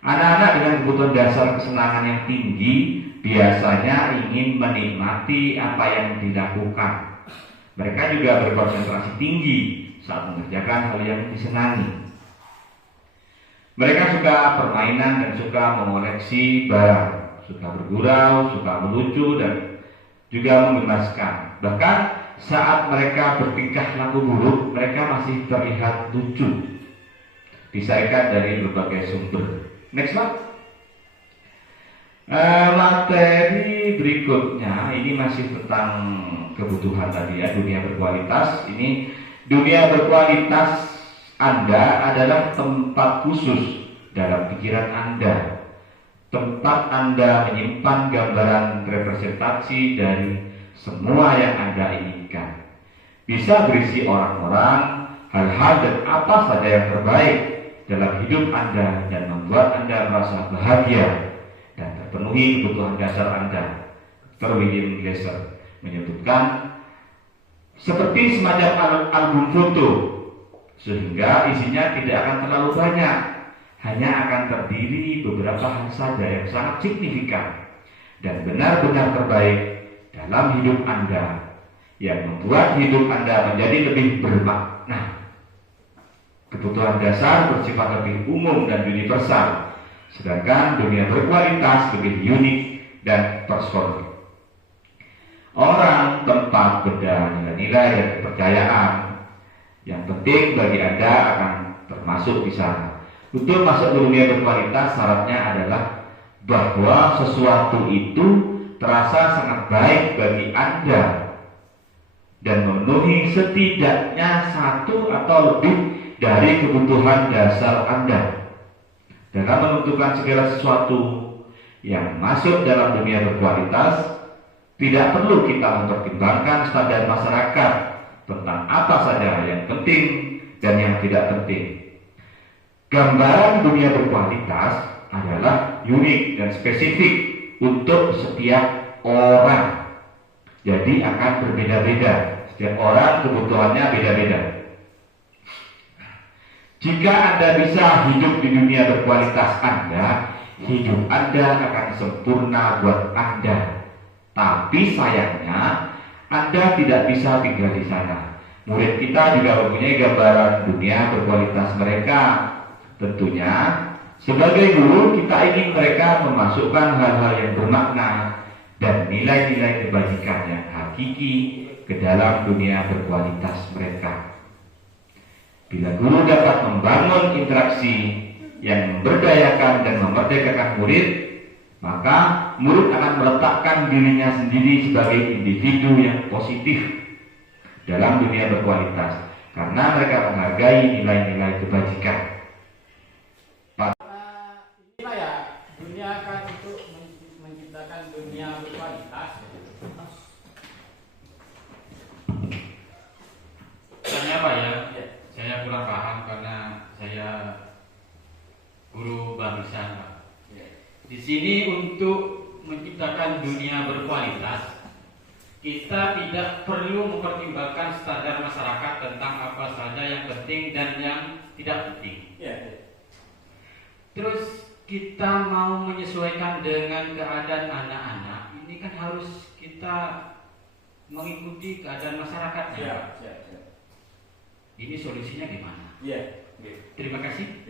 Anak-anak dengan kebutuhan dasar kesenangan yang tinggi biasanya ingin menikmati apa yang dilakukan. Mereka juga berkonsentrasi tinggi saat mengerjakan hal yang disenangi. Mereka suka permainan dan suka mengoleksi barang, suka bergurau, suka melucu dan juga membebaskan. Bahkan saat mereka bertingkah laku buruk, mereka masih terlihat lucu. Disaikan dari berbagai sumber. Next Pak. Materi berikutnya ini masih tentang kebutuhan tadi ya, dunia berkualitas. Ini dunia berkualitas Anda adalah tempat khusus dalam pikiran Anda, tempat Anda menyimpan gambaran representasi dari semua yang Anda inginkan. Bisa berisi orang-orang, hal-hal dan apa saja yang terbaik dalam hidup Anda dan membuat Anda merasa bahagia dan terpenuhi kebutuhan dasar Anda. Dr. William Glasser menyebutkan seperti semacam album foto, sehingga isinya tidak akan terlalu banyak, hanya akan terdiri beberapa hal saja yang sangat signifikan dan benar-benar terbaik dalam hidup Anda, yang membuat hidup Anda menjadi lebih bermakna. Kebutuhan dasar bersifat lebih umum dan universal, sedangkan dunia berkualitas lebih unik dan personal. Orang, tempat, benda, nilai-nilai, dan kepercayaan yang penting bagi Anda akan termasuk di sana. Untuk masuk ke dunia berkualitas, syaratnya adalah bahwa sesuatu itu terasa sangat baik bagi Anda dan memenuhi setidaknya satu atau lebih dari kebutuhan dasar Anda. Dalam menentukan segala sesuatu yang masuk dalam dunia berkualitas, tidak perlu kita mempertimbangkan standar masyarakat tentang apa saja yang penting dan yang tidak penting. Gambaran dunia berkualitas adalah unik dan spesifik untuk setiap orang. Jadi akan berbeda-beda. Setiap orang kebutuhannya beda-beda. Jika Anda bisa hidup di dunia berkualitas Anda, hidup Anda akan sempurna buat Anda. Tapi sayangnya Anda tidak bisa tinggal di sana. Murid kita juga mempunyai gambaran dunia berkualitas mereka. Tentunya sebagai guru kita ingin mereka memasukkan hal-hal yang bermakna dan nilai-nilai kebajikan yang hakiki ke dalam dunia berkualitas mereka. Bila guru dapat membangun interaksi yang memberdayakan dan memerdekakan murid, maka murid akan meletakkan dirinya sendiri sebagai individu yang positif dalam dunia berkualitas karena mereka menghargai nilai-nilai kebajikan. Inilah ya, dunia kan untuk menciptakan dunia berkualitas. Tanya apa ya? Saya kurang paham karena saya guru barusan, Pak. Di sini untuk menciptakan dunia berkualitas, kita tidak perlu mempertimbangkan standar masyarakat tentang apa saja yang penting dan yang tidak penting. Terus kita mau menyesuaikan dengan keadaan anak-anak, ini kan harus kita mengikuti keadaan masyarakatnya. Ini solusinya gimana? Terima kasih.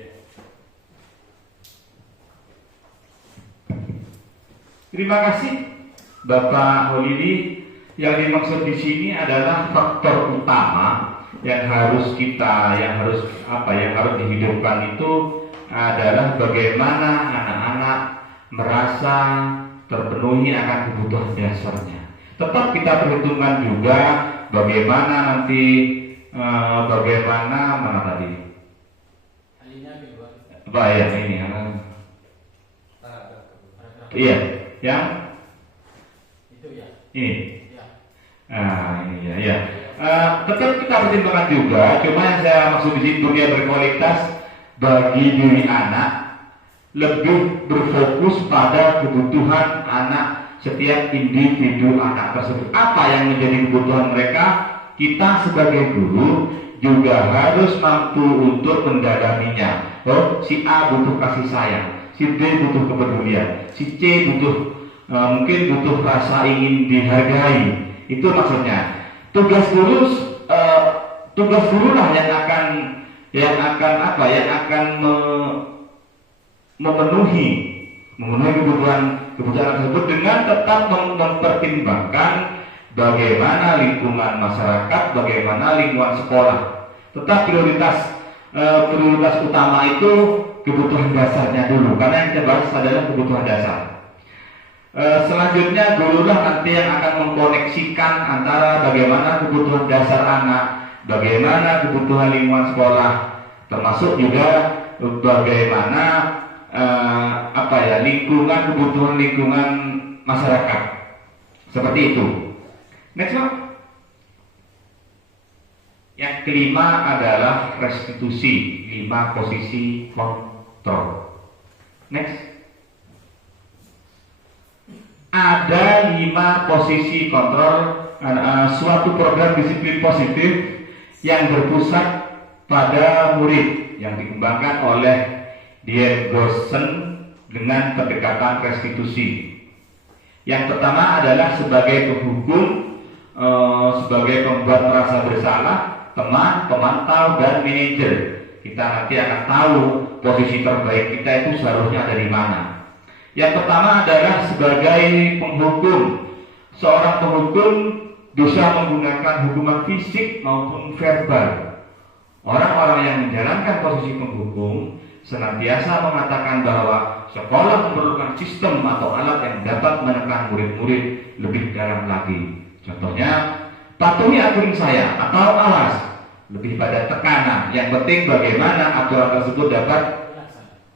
Terima kasih Bapak Holidi. Yang dimaksud di sini adalah faktor utama yang harus dihidupkan itu adalah bagaimana anak-anak merasa terpenuhi akan kebutuhan dasarnya. Tetap kita perhitungkan juga bagaimana nanti mana tadi? Apa ya ini? Iya. Yang Itu ya. ini, Ya. ini ya. Tetap kita pertimbangkan juga. Cuma yang saya maksud di sini dunia berkualitas bagi diri anak lebih berfokus pada kebutuhan anak setiap individu anak tersebut. Apa yang menjadi kebutuhan mereka? Kita sebagai guru juga harus mampu untuk mendalaminya. Oh, si A butuh kasih sayang, si B butuh kepedulian, si C butuh mungkin butuh rasa ingin dihargai. Itu maksudnya. Tugas guru lah yang akan memenuhi kebutuhan tersebut dengan tetap mempertimbangkan bagaimana lingkungan masyarakat, bagaimana lingkungan sekolah. Tetap prioritas utama itu kebutuhan dasarnya dulu, karena yang kita bahas adalah kebutuhan dasar. Selanjutnya gurulah nanti yang akan mengkoneksikan antara bagaimana kebutuhan dasar anak, bagaimana kebutuhan lingkungan sekolah, termasuk juga bagaimana kebutuhan lingkungan masyarakat. Seperti itu. Next Pak. Yang kelima adalah restitusi, 5 posisi kontrol. Next. Ada 5 posisi kontrol suatu program disiplin positif yang berpusat pada murid yang dikembangkan oleh Dian Goosen dengan pendekatan restitusi. Yang pertama adalah sebagai penghukum, sebagai pembuat merasa bersalah, teman, pemantau, dan manajer. Kita nanti akan tahu posisi terbaik kita itu seharusnya ada di mana. Yang pertama adalah sebagai penghukum. Seorang penghukum bisa menggunakan hukuman fisik maupun verbal. Orang-orang yang menjalankan posisi penghukum senantiasa mengatakan bahwa sekolah memerlukan sistem atau alat yang dapat menekan murid-murid lebih dalam lagi. Contohnya, patuhi aturan saya atau awas, lebih pada tekanan. Yang penting bagaimana aturan tersebut dapat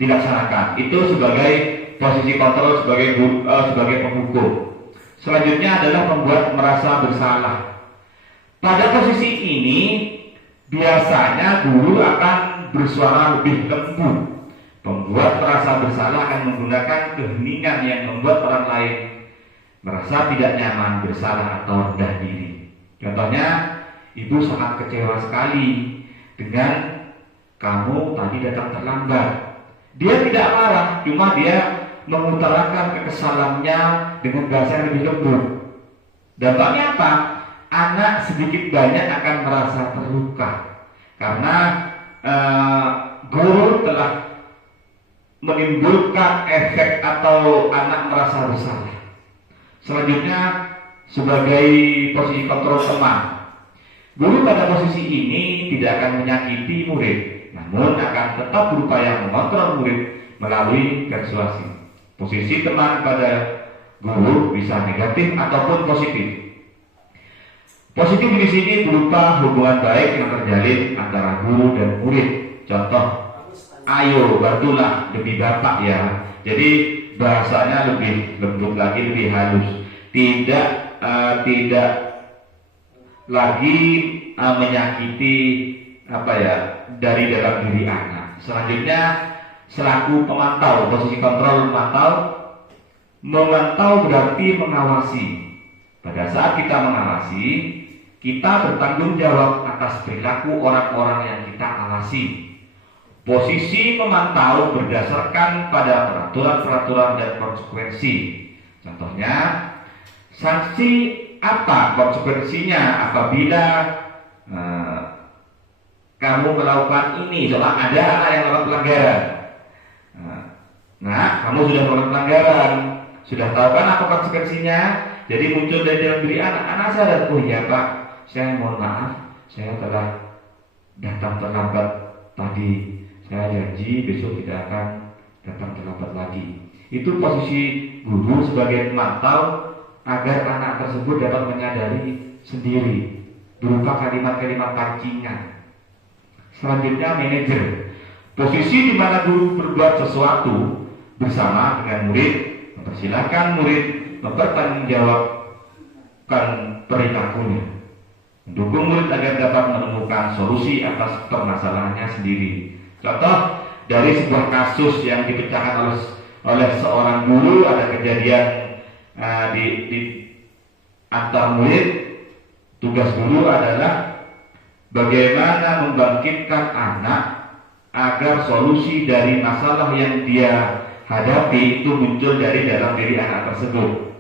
dilaksanakan. Itu sebagai posisi kontrol sebagai penghukum. Selanjutnya adalah membuat merasa bersalah. Pada posisi ini biasanya guru akan bersuara lebih lembut. Pembuat merasa bersalah akan menggunakan keheningan yang membuat orang lain merasa tidak nyaman, bersalah, atau rendah diri. Contohnya, ibu sangat kecewa sekali dengan kamu tadi datang terlambat. Dia tidak marah, cuma dia mengutarakan kekesalannya dengan bahasa yang lebih lembut. Dampaknya apa? Anak sedikit banyak akan merasa terluka karena guru telah menimbulkan efek atau anak merasa bersalah. Selanjutnya sebagai posisi kontrol teman. Guru pada posisi ini tidak akan menyakiti murid, namun akan tetap berupaya mengontrol murid melalui persuasi. Posisi teman pada guru bisa negatif ataupun positif. Positif di sini berupa hubungan baik yang terjalin antara guru dan murid. Contoh, ayo bantulah demi bapak ya. Jadi bahasanya lebih lembut lagi, lebih halus. Tidak lagi menyakiti dari dalam diri anak. Selanjutnya selaku pemantau, posisi kontrol memantau berarti mengawasi. Pada saat kita mengawasi, kita bertanggung jawab atas perilaku orang-orang yang kita awasi. Posisi memantau berdasarkan pada peraturan-peraturan dan konsekuensi. Contohnya, sanksi apa konsekuensinya apabila kamu melakukan ini? Soalnya ada anak yang melakukan pelanggaran. Nah, kamu sudah melakukan pelanggaran, sudah tahu kan apa konsekuensinya? Jadi muncul dari dalam diri anak sadar, oh ya Pak, saya mohon maaf, saya telah datang terlambat tadi. Saya janji besok tidak akan datang terlambat lagi. Itu posisi guru sebagai pemantau agar anak tersebut dapat menyadari sendiri berupa kalimat-kalimat pancingan. Selanjutnya manajer, posisi di mana guru berbuat sesuatu bersama dengan murid, mempersilahkan murid mempertanggungjawabkan perilakunya, mendukung murid agar dapat menemukan solusi atas permasalahannya sendiri. Contoh dari sebuah kasus yang dipecahkan oleh seorang guru, ada kejadian di antar murid. Tugas guru adalah bagaimana membangkitkan anak agar solusi dari masalah yang dia hadapi itu muncul dari dalam diri anak tersebut.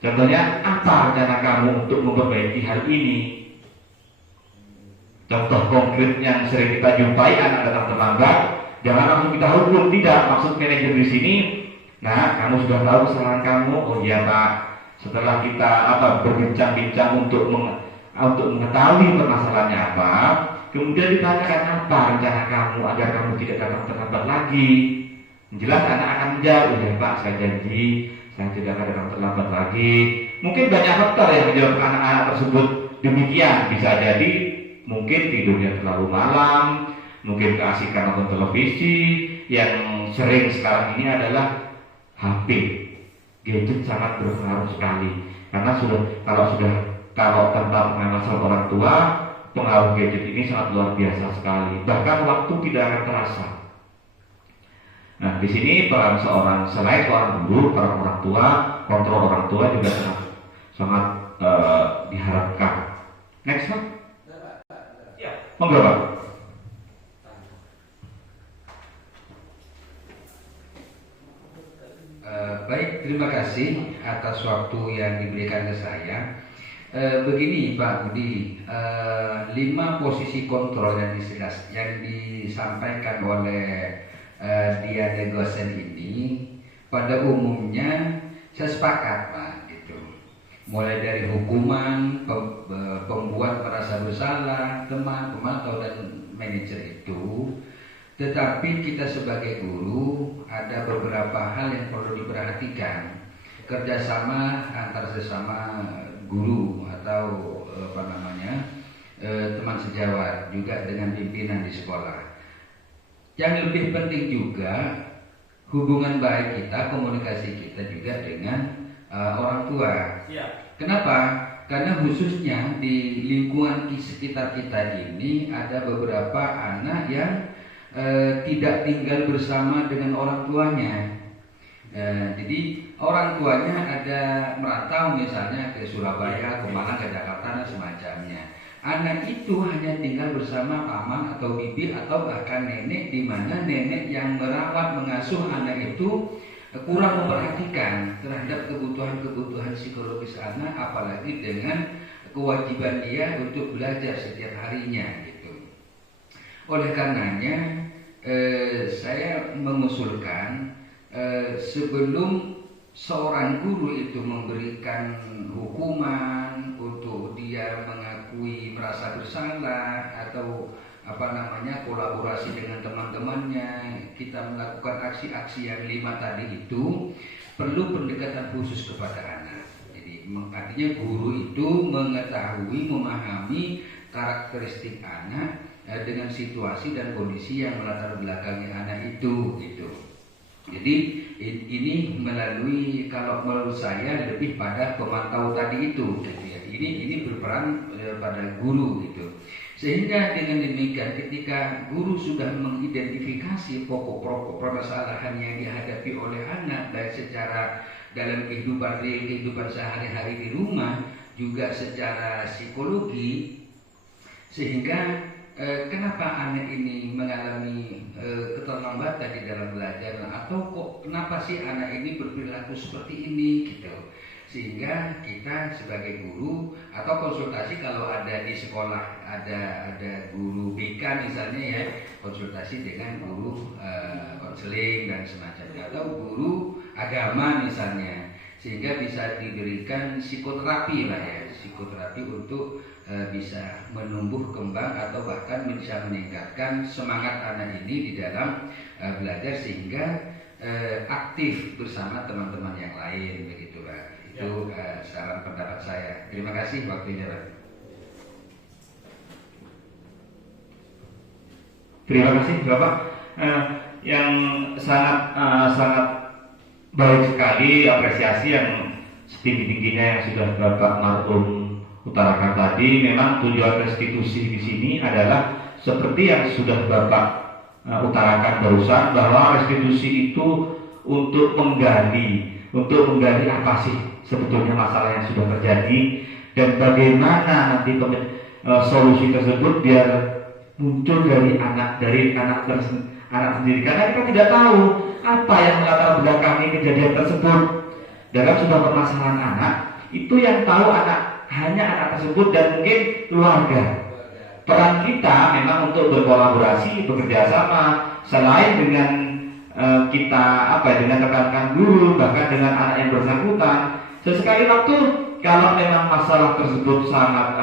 Contohnya, apa rencana kamu untuk memperbaiki hal ini? Contoh konkret yang sering kita jumpai, anak datang terlambat, jangan langsung kita hukum, tidak. Maksud manajer di sini, nah kamu sudah tahu kesalahan kamu, oh iya Pak. Setelah kita berbincang-bincang untuk mengetahui permasalahannya apa, kemudian ditanyakan apa rencana kamu agar kamu tidak datang terlambat lagi. Jelas anak akan menjawab, ya Pak, saya janji saya tidak akan datang terlambat lagi. Mungkin banyak faktor yang menjawab anak-anak tersebut demikian. Bisa jadi mungkin tidurnya terlalu malam, mungkin keasikan nonton televisi. Yang sering sekarang ini adalah HP. Gadget sangat berpengaruh sekali. Karena kalau tanpa pengawasan orang tua, pengaruh gadget ini sangat luar biasa sekali. Bahkan waktu tidak akan terasa. Nah, di sini peran selain seorang guru, peran orang tua, kontrol orang tua juga sangat diharapkan. Next Pak. Monggo Pak. Baik, terima kasih atas waktu yang diberikan ke saya. Begini Pak Budi, 5 posisi kontrol yang disampaikan oleh Dian Gosen ini pada umumnya saya sepakat Pak, gitu. Mulai dari hukuman, pembuat merasa bersalah, teman, pemantau dan manajer itu. Tetapi kita sebagai guru ada beberapa hal yang perlu diperhatikan. Kerjasama antar sesama guru atau teman sejawat, juga dengan pimpinan di sekolah. Yang lebih penting juga hubungan baik kita, komunikasi kita juga dengan orang tua. Kenapa? Karena khususnya di lingkungan sekitar kita ini ada beberapa anak yang tidak tinggal bersama dengan orang tuanya. Jadi orang tuanya ada merantau misalnya ke Surabaya, ke Malang, ke Jakarta dan semacamnya. Anak itu hanya tinggal bersama paman atau bibi atau bahkan nenek, di mana nenek yang merawat mengasuh anak itu kurang memperhatikan terhadap kebutuhan psikologis anak, apalagi dengan kewajiban dia untuk belajar setiap harinya gitu. Oleh karenanya saya mengusulkan sebelum seorang guru itu memberikan hukuman untuk dia mengakui merasa bersalah atau kolaborasi dengan teman-temannya, kita melakukan aksi-aksi yang 5 tadi itu, perlu pendekatan khusus kepada anak. Jadi artinya guru itu mengetahui, memahami karakteristik anak dengan situasi dan kondisi yang melatar belakangi anak itu gitu. Jadi ini melalui, kalau menurut saya lebih pada pemantau tadi itu gitu ya. Ini berperan pada guru gitu. Sehingga dengan demikian ketika guru sudah mengidentifikasi pokok-pokok permasalahan yang dihadapi oleh anak, baik secara dalam kehidupan sehari-hari di rumah, juga secara psikologi, sehingga kenapa anak ini mengalami keterlambatan di dalam belajar, atau kok kenapa sih anak ini berperilaku seperti ini gitu. Sehingga kita sebagai guru atau konsultasi, kalau ada di sekolah ada guru BK misalnya ya, konsultasi dengan guru konseling dan semacamnya, atau guru agama misalnya, sehingga bisa diberikan psikoterapi lah ya, psikoterapi untuk bisa menumbuh kembang atau bahkan bisa meningkatkan semangat anak ini di dalam belajar, sehingga aktif bersama teman-teman yang lain begitu Pak. Itu saran pendapat saya. Terima kasih waktunya Pak. Terima kasih Bapak. Yang sangat baik sekali, apresiasi yang setinggi-tingginya yang sudah Bapak Marhum utarakan tadi. Memang tujuan restitusi di sini adalah seperti yang sudah Bapak utarakan barusan, bahwa restitusi itu untuk menggali apa sih sebetulnya masalah yang sudah terjadi, dan bagaimana nanti solusi tersebut biar muncul dari anak sendiri, karena kita tidak tahu apa yang melatar belakangi kejadian tersebut. Dalam sebuah permasalahan anak, itu yang tahu hanya anak tersebut dan mungkin keluarga. Peran kita memang untuk berkolaborasi, bekerja sama, selain dengan kita dengan rekan-rekan guru, bahkan dengan anak yang bersangkutan. Sesekali waktu kalau memang masalah tersebut sangat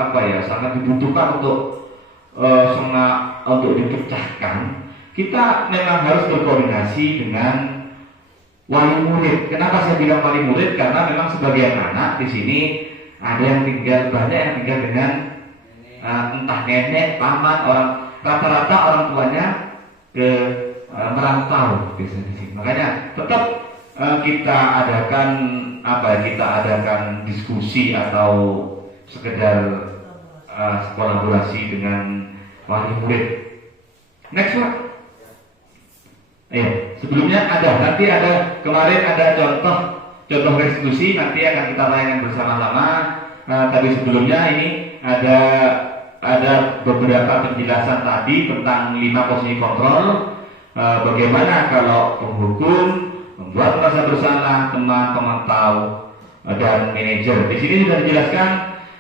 dibutuhkan untuk dipecahkan, kita memang harus berkoordinasi dengan wali murid. Kenapa saya bilang wali murid? Karena memang sebagian anak di sini ada yang banyak yang tinggal dengan entah nenek, paman, rata-rata orang tuanya merantau biasanya di sini. Makanya tetap kita adakan diskusi atau sekedar kolaborasi dengan wali murid. Next Pak. Sebelumnya kemarin ada contoh restitusi, nanti akan kita tayangkan bersama-sama. tadi sebelumnya ini ada beberapa penjelasan tadi tentang 5 posisi kontrol. Bagaimana kalau penghukum, membuat merasa bersalah, teman, pemantau, dan manajer. Di sini sudah dijelaskan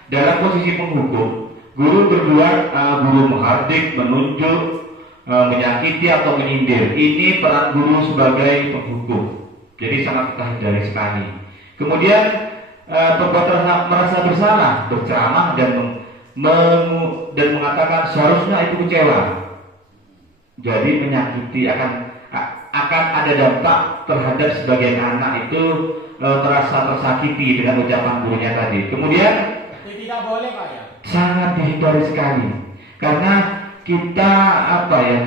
dalam posisi penghukum, guru berbuat, guru menghardik, menunjuk, menyakiti atau menyindir. Ini peran guru sebagai penghukum. Jadi sangat kita hindari sekali. Kemudian perbuatan merasa bersalah, berceramah dan mengatakan seharusnya itu kecewa. Jadi menyakiti akan ada dampak terhadap sebagian anak itu merasa tersakiti dengan ucapan gurunya tadi. Kemudian tidak boleh Pak ya. Sangat dihindari sekali karena kita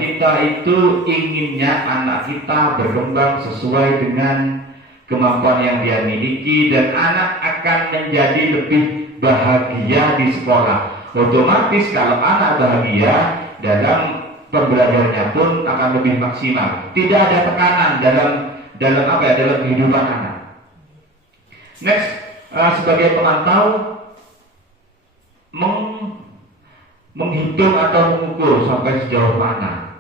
kita itu inginnya anak kita berkembang sesuai dengan kemampuan yang dia miliki dan anak akan menjadi lebih bahagia di sekolah. Otomatis kalau anak bahagia dalam pembelajarannya pun akan lebih maksimal. Tidak ada tekanan dalam kehidupan anak. Next, sebagai pemantau menghitung atau mengukur sampai sejauh mana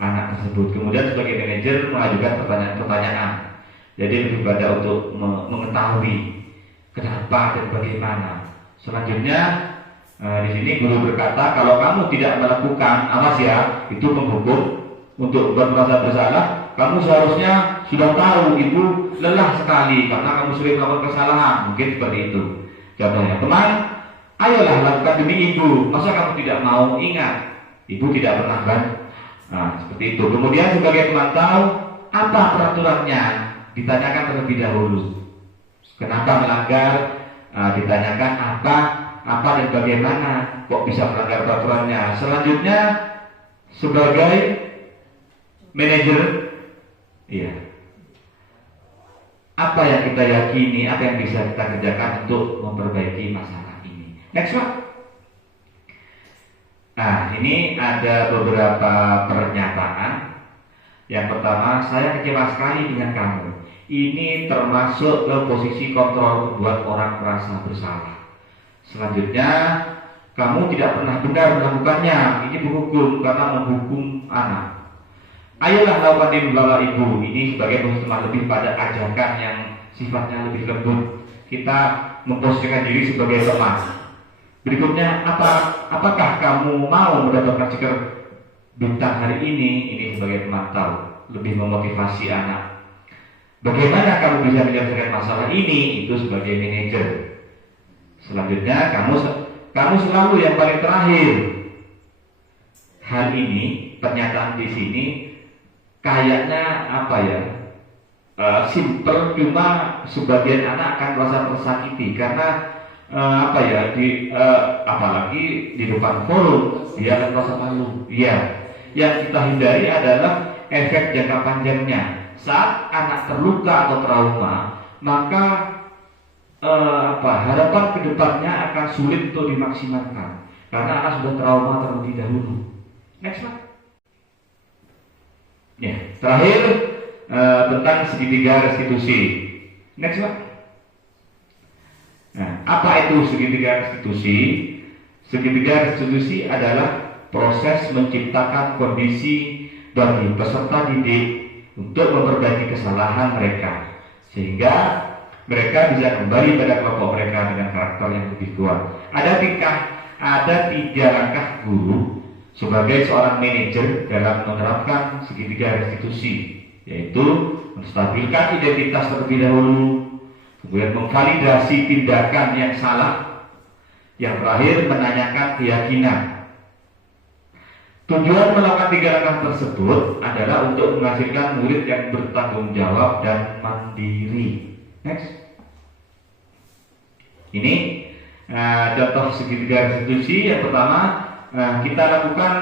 anak tersebut. Kemudian sebagai manajer mengajukan pertanyaan-pertanyaan. Jadi lebih pada untuk mengetahui kenapa dan bagaimana. Selanjutnya di sini guru berkata, kalau kamu tidak melakukan, awas ya, itu penghukum untuk merasa bersalah. Kamu seharusnya sudah tahu ibu lelah sekali karena kamu sering melakukan kesalahan. Mungkin seperti itu. Contohnya, teman, ayolah lakukan demi ibu. Masa kamu tidak mau ingat? Ibu tidak pernah kan? Nah, seperti itu. Kemudian sebagai pemantau, apa peraturannya? Ditanyakan terlebih dahulu. Kenapa melanggar? Ditanyakan apa dan bagaimana kok bisa melanggar peraturannya. Selanjutnya sebagai manajer, apa yang kita yakini, apa yang bisa kita kerjakan untuk memperbaiki masalah ini. Next Pak. Nah, ini ada beberapa pernyataan. Yang pertama, saya kecewa sekali dengan kamu. Ini termasuk ke posisi kontrol membuat orang merasa bersalah. Selanjutnya, kamu tidak pernah benar melakukannya. Ini berhukum karena menghukum anak. Ayolah lakukan di bawah ibu. Ini sebagai teman lebih pada ajakan yang sifatnya lebih lembut. Kita memposisikan diri sebagai teman. Berikutnya, apakah kamu mau mendapatkan stiker bintang hari ini? Ini sebagai pemantau, lebih memotivasi anak. Bagaimana kamu bisa menyelesaikan masalah ini? Itu sebagai manajer. Selanjutnya, kamu selalu yang paling terakhir. Hal ini, pernyataan di sini kayaknya simple, cuma sebagian anak akan merasa tersakiti karena apalagi di depan forum dia akan merasa malu. Yang kita hindari adalah efek jangka panjangnya. Saat anak terluka atau trauma, maka harapan kedepannya akan sulit untuk dimaksimalkan karena anak sudah trauma terlebih dahulu. Next Pak. Terakhir tentang segitiga restitusi. Next Pak. Nah, apa itu segitiga restitusi? Segitiga restitusi adalah proses menciptakan kondisi bagi peserta didik untuk memperbaiki kesalahan mereka sehingga mereka bisa kembali pada kelompok mereka dengan karakter yang lebih kuat. Ada 3 langkah guru sebagai seorang manajer dalam menerapkan segitiga restitusi, yaitu menstabilkan identitas terlebih dahulu, kemudian memvalidasi tindakan yang salah, yang terakhir menanyakan keyakinan. Tujuan melakukan 3 langkah tersebut adalah untuk menghasilkan murid yang bertanggung jawab dan mandiri. Next. Ini contoh segitiga restitusi. Yang pertama, kita lakukan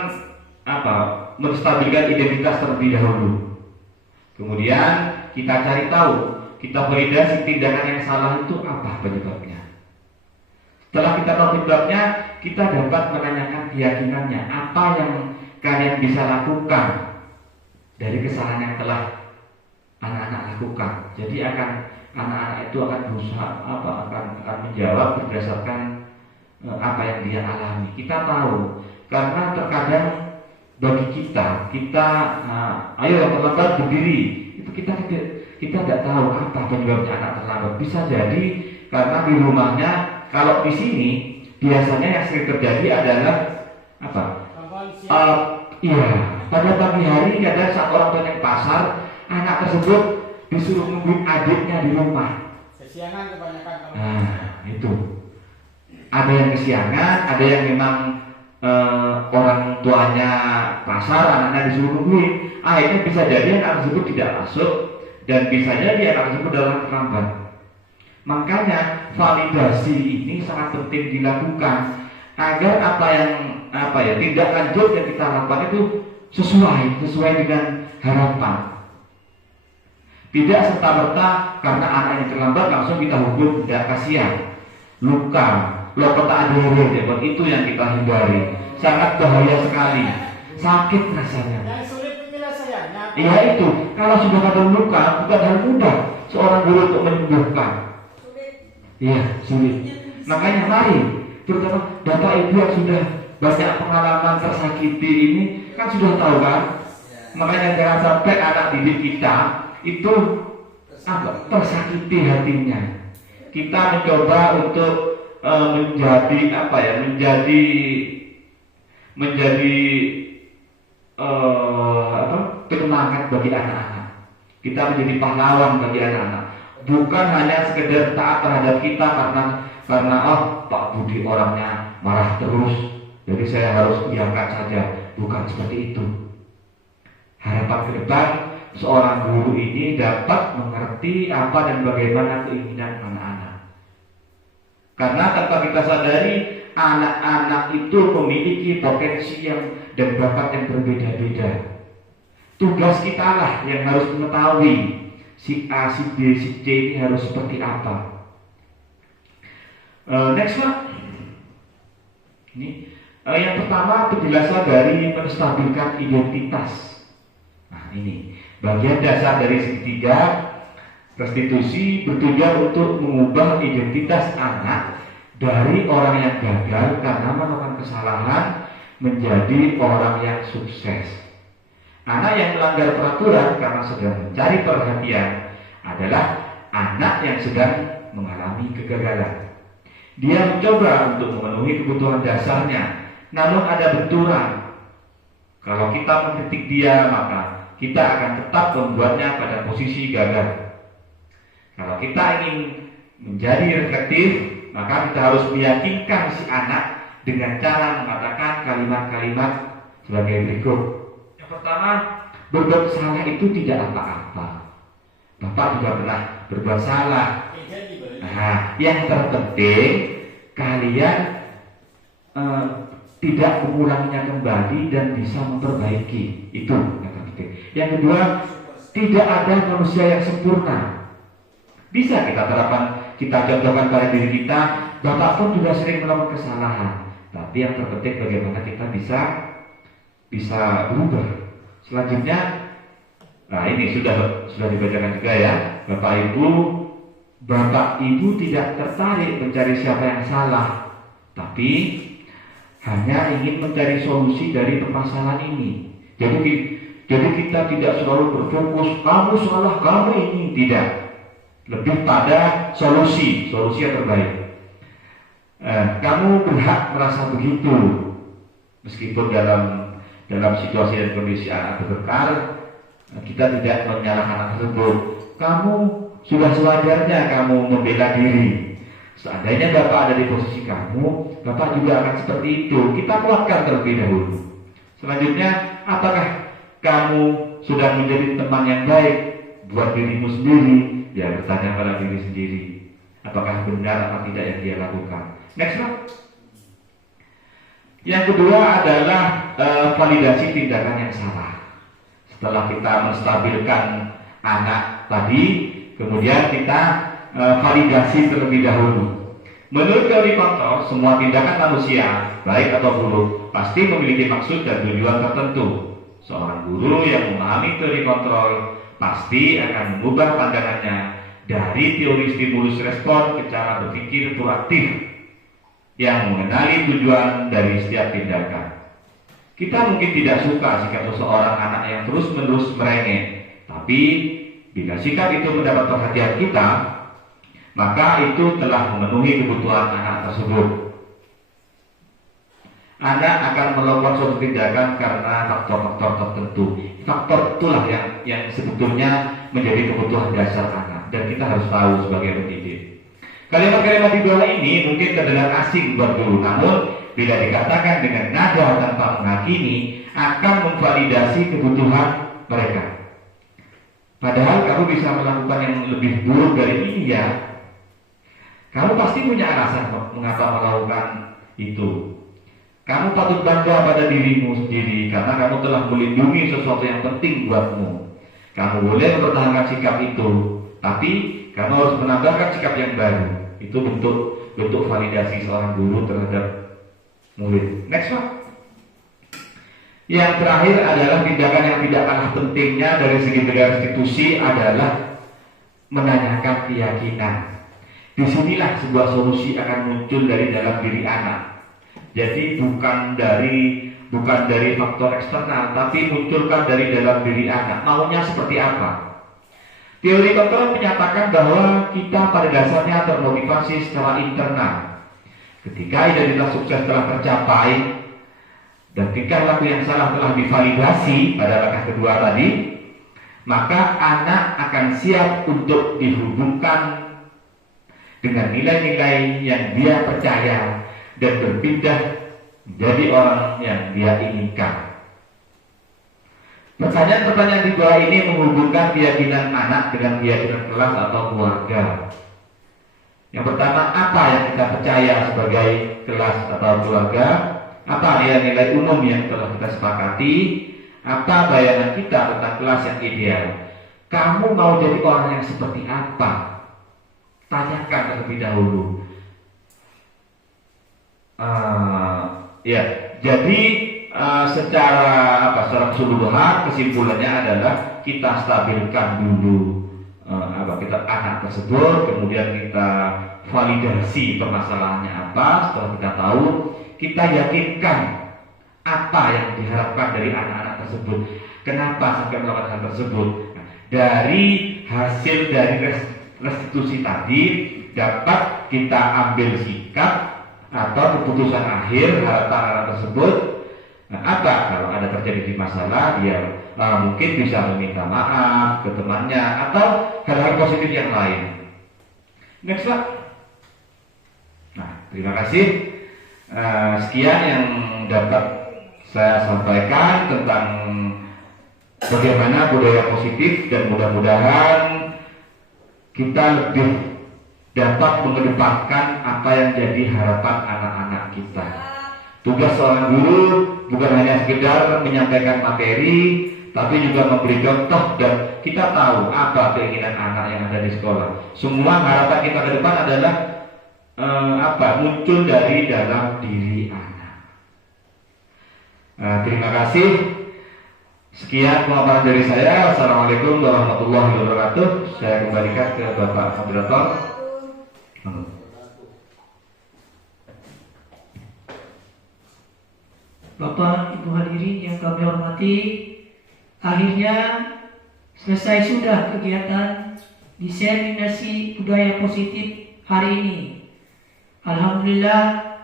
menstabilkan identitas terlebih dahulu. Kemudian kita cari tahu, kita validasi tindakan yang salah itu apa penyebabnya. Setelah kita tahu penyebabnya, kita dapat menanyakan keyakinannya, apa yang kalian bisa lakukan dari kesalahan yang telah anak-anak lakukan. Jadi akan anak-anak itu akan berusaha akan menjawab berdasarkan apa yang dia alami. Kita tahu karena terkadang bagi kita ayo teman-teman berdiri, itu kita tidak tahu apa penyebabnya anak terlambat. Bisa jadi karena di rumahnya, kalau di sini biasanya yang sering terjadi adalah apa? Iya, pada pagi hari kadang saat orang tuanya ke pasar, anak tersebut disuruh nungguin adiknya di rumah. Kesiangan kebanyakan. Nah, itu. Ada yang kesiangan, ada yang memang orang tuanya pasar, anaknya disuruh nungguin. Akhirnya bisa jadi anak tersebut tidak masuk dan bisa jadi anak tersebut dalam terlambat. Makanya validasi ini sangat penting dilakukan agar tindak lanjut yang kita lakukan itu sesuai dengan harapan. Tidak serta-merta karena anaknya terlambat langsung kita hukum, tidak, kasihan, luka, lokota adere, itu yang kita hindari. Sangat bahaya sekali, sakit rasanya. Yang sulit penyelesaiannya. Iya itu, kalau sudah ada luka bukan hal mudah seorang guru untuk menyembuhkan. Iya, sulit. Makanya mari, terutama Bapak Ibu yang sudah banyak pengalaman tersakiti ini kan sudah tahu kan. Makanya jangan sampai anak didik kita itu tersakiti hatinya. Kita mencoba untuk menjadi penyemangat bagi anak-anak. Kita menjadi pahlawan bagi anak-anak. Bukan hanya sekedar taat terhadap kita karena Pak Budi orangnya marah terus, jadi saya harus diamkan saja. Bukan seperti itu. Harapan ke depan seorang guru ini dapat mengerti apa dan bagaimana keinginan anak-anak. Karena tanpa kita sadari, anak-anak itu memiliki potensi dan bakat yang berbeda-beda. Tugas kita lah yang harus mengetahui si A, si B, si C ini harus seperti apa. Next one. Ini yang pertama, penjelasan dari menstabilkan identitas. Nah ini bagian dasar dari segitiga restitusi bertujuan untuk mengubah identitas anak dari orang yang gagal karena melakukan kesalahan menjadi orang yang sukses. Anak yang melanggar peraturan karena sedang mencari perhatian adalah anak yang sedang mengalami kegagalan. Dia mencoba untuk memenuhi kebutuhan dasarnya, namun ada benturan. Kalau kita mengkritik dia, maka kita akan tetap membuatnya pada posisi gagal. Kalau kita ingin menjadi reflektif, maka kita harus meyakinkan si anak dengan cara mengatakan kalimat-kalimat sebagai berikut. Yang pertama, berbuat salah itu tidak apa-apa. Bapak juga pernah berbuat salah. Nah, yang terpenting kalian tidak mengulanginya kembali dan bisa memperbaiki. Itu yang terpenting. Yang kedua, tidak ada manusia yang sempurna. Bisa kita terapkan, kita contohkan pada diri kita. Bapak pun juga sering melakukan kesalahan. Tapi yang terpenting bagaimana kita bisa berubah. Selanjutnya, nah ini sudah dibacakan juga ya, Bapak Ibu tidak tertarik mencari siapa yang salah, tapi hanya ingin mencari solusi dari permasalahan ini. Jadi kita tidak selalu berfokus kamu salah, kamu ini, tidak. Lebih pada solusi yang terbaik. Kamu berhak merasa begitu, meskipun dalam situasi dan kondisi anak bertengkar, kita tidak menyalahkan anak tersebut. Kamu sudah sewajarnya kamu membela diri. Seandainya Bapak ada di posisi kamu, Bapak juga akan seperti itu. Kita kuatkan terlebih dahulu. Selanjutnya, apakah kamu sudah menjadi teman yang baik buat dirimu sendiri? Ya, bertanya pada diri sendiri, apakah benar atau tidak yang dia lakukan. Next one. Yang kedua adalah validasi tindakan yang salah. Setelah kita menstabilkan anak tadi, kemudian kita validasi terlebih dahulu. Menurut teori kontrol, semua tindakan manusia, baik atau buruk, pasti memiliki maksud dan tujuan tertentu. Seorang guru yang memahami teori kontrol pasti akan mengubah pandangannya dari teori stimulus respon ke cara berpikir proaktif yang mengenali tujuan dari setiap tindakan. Kita mungkin tidak suka sikap seseorang anak yang terus-menerus merengek, tapi bila sikap itu mendapat perhatian kita, maka itu telah memenuhi kebutuhan anak tersebut. Anak akan melakukan suatu tindakan karena faktor-faktor tertentu. Faktor itulah yang sebetulnya menjadi kebutuhan dasar anak, dan kita harus tahu sebagai pendidik. Kalimat-kalimat di bawah ini mungkin terdengar asing buat guru, namun bila dikatakan dengan nada tanpa menghakimi, akan memvalidasi kebutuhan mereka. Padahal kamu bisa melakukan yang lebih buruk dari ini ya. Kamu pasti punya alasan mengapa melakukan itu. Kamu patut bangga pada dirimu sendiri karena kamu telah melindungi sesuatu yang penting buatmu. Kamu boleh mempertahankan sikap itu, tapi kamu harus menambahkan sikap yang baru. Itu bentuk validasi seorang guru terhadap murid. Next Pak. Yang terakhir adalah tindakan yang tidak kalah pentingnya dari segi restitusi adalah menanyakan keyakinan. Disinilah sebuah solusi akan muncul dari dalam diri anak. Jadi bukan dari faktor eksternal, tapi munculkan dari dalam diri anak. Maunya seperti apa? Teori kontrol menyatakan bahwa kita pada dasarnya termotivasi secara internal. Ketika identitas sukses telah tercapai dan tingkah laku yang salah telah divalidasi pada langkah kedua tadi, maka anak akan siap untuk dihubungkan dengan nilai-nilai yang dia percaya dan berpindah menjadi orang yang dia inginkan. Pertanyaan-pertanyaan di bawah ini menghubungkan keyakinan anak dengan keyakinan kelas atau keluarga. Yang pertama, apa yang kita percaya sebagai kelas atau keluarga? Apa nilai-nilai umum yang telah kita sepakati? Apa bayangan kita tentang kelas yang ideal? Kamu mau jadi orang yang seperti apa? Tanyakan terlebih dahulu. Jadi secara keseluruhan kesimpulannya adalah kita stabilkan dulu kita anak tersebut, kemudian kita validasi permasalahannya apa. Setelah kita tahu, kita yakinkan apa yang diharapkan dari anak-anak tersebut, kenapa sampai melakukan hal tersebut. Dari hasil dari restitusi tadi dapat kita ambil sikap atau keputusan akhir harapan anak tersebut. Apa kalau ada terjadi masalah, dia mungkin bisa meminta maaf ke temannya atau hal-hal positif yang lain. Next Pak. Nah, terima kasih. Sekian yang dapat saya sampaikan tentang bagaimana budaya positif, dan mudah-mudahan kita lebih dapat mengedepankan apa yang jadi harapan anak-anak kita. Tugas seorang guru bukan hanya sekedar menyampaikan materi, tapi juga memberi contoh, dan kita tahu apa keinginan anak yang ada di sekolah. Semua harapan kita ke depan adalah muncul dari dalam diri anak. Terima kasih. Sekian pemaparan dari saya. Assalamualaikum warahmatullahi wabarakatuh. Saya kembalikan ke Bapak Moderator. Bapak, Ibu hadirin yang kami hormati, akhirnya selesai sudah kegiatan diseminasi budaya positif hari ini. Alhamdulillah,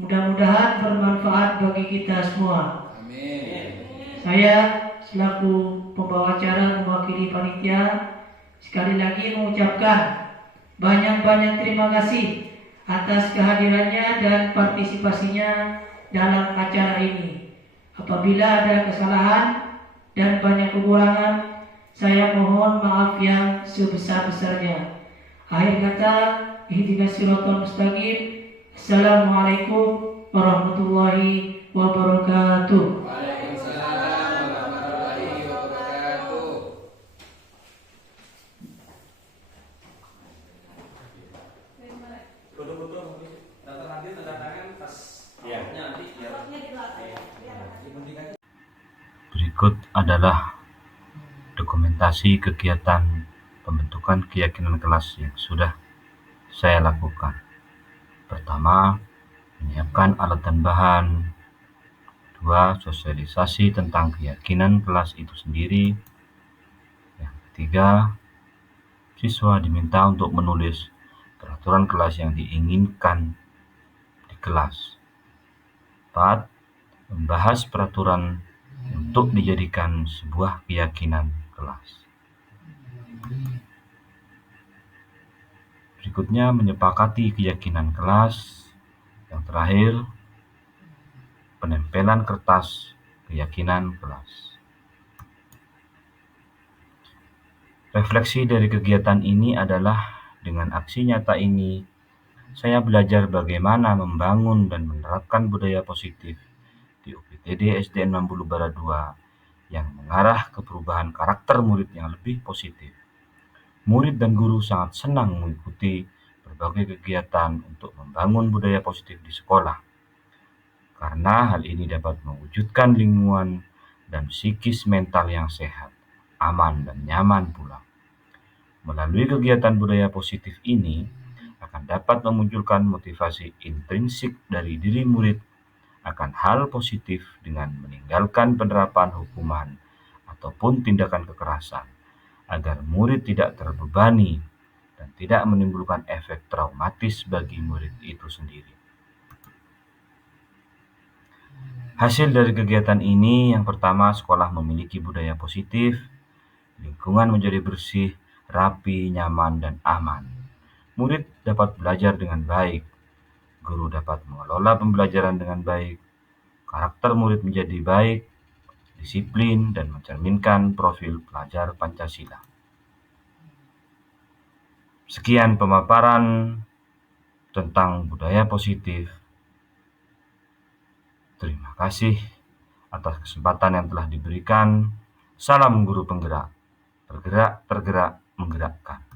mudah-mudahan bermanfaat bagi kita semua. Amin. Saya selaku pembawa acara mewakili panitia sekali lagi mengucapkan banyak-banyak terima kasih atas kehadirannya dan partisipasinya dalam acara ini. Apabila ada kesalahan dan banyak kekurangan, saya mohon maaf yang sebesar-besarnya. Akhir kata, ihdinas siratal mustaqim. Assalamualaikum warahmatullahi wabarakatuh. Waalaikumsalam warahmatullahi wabarakatuh. Foto-foto daftar nanti tanda tangan pas nanti ya. Berikut adalah dokumentasi kegiatan pembentukan keyakinan kelas yang sudah saya lakukan. Pertama, menyiapkan alat dan bahan. 2. Sosialisasi tentang keyakinan kelas itu sendiri. Yang ketiga, siswa diminta untuk menulis peraturan kelas yang diinginkan di kelas. 4. Membahas peraturan untuk dijadikan sebuah keyakinan kelas. Berikutnya, menyepakati keyakinan kelas. Yang terakhir, penempelan kertas keyakinan kelas. Refleksi dari kegiatan ini adalah dengan aksi nyata ini, saya belajar bagaimana membangun dan menerapkan budaya positif di UPTD SD 60 Barat 2 yang mengarah ke perubahan karakter murid yang lebih positif. Murid dan guru sangat senang mengikuti berbagai kegiatan untuk membangun budaya positif di sekolah, karena hal ini dapat mewujudkan lingkungan dan psikis mental yang sehat, aman, dan nyaman pula. Melalui kegiatan budaya positif ini akan dapat memunculkan motivasi intrinsik dari diri murid akan hal positif dengan meninggalkan penerapan hukuman ataupun tindakan kekerasan, agar murid tidak terbebani dan tidak menimbulkan efek traumatis bagi murid itu sendiri. Hasil dari kegiatan ini, yang pertama, sekolah memiliki budaya positif, lingkungan menjadi bersih, rapi, nyaman, dan aman. Murid dapat belajar dengan baik, guru dapat mengelola pembelajaran dengan baik, karakter murid menjadi baik, disiplin, dan mencerminkan profil pelajar Pancasila. Sekian pemaparan tentang budaya positif. Terima kasih atas kesempatan yang telah diberikan. Salam guru penggerak. Bergerak, tergerak, menggerakkan.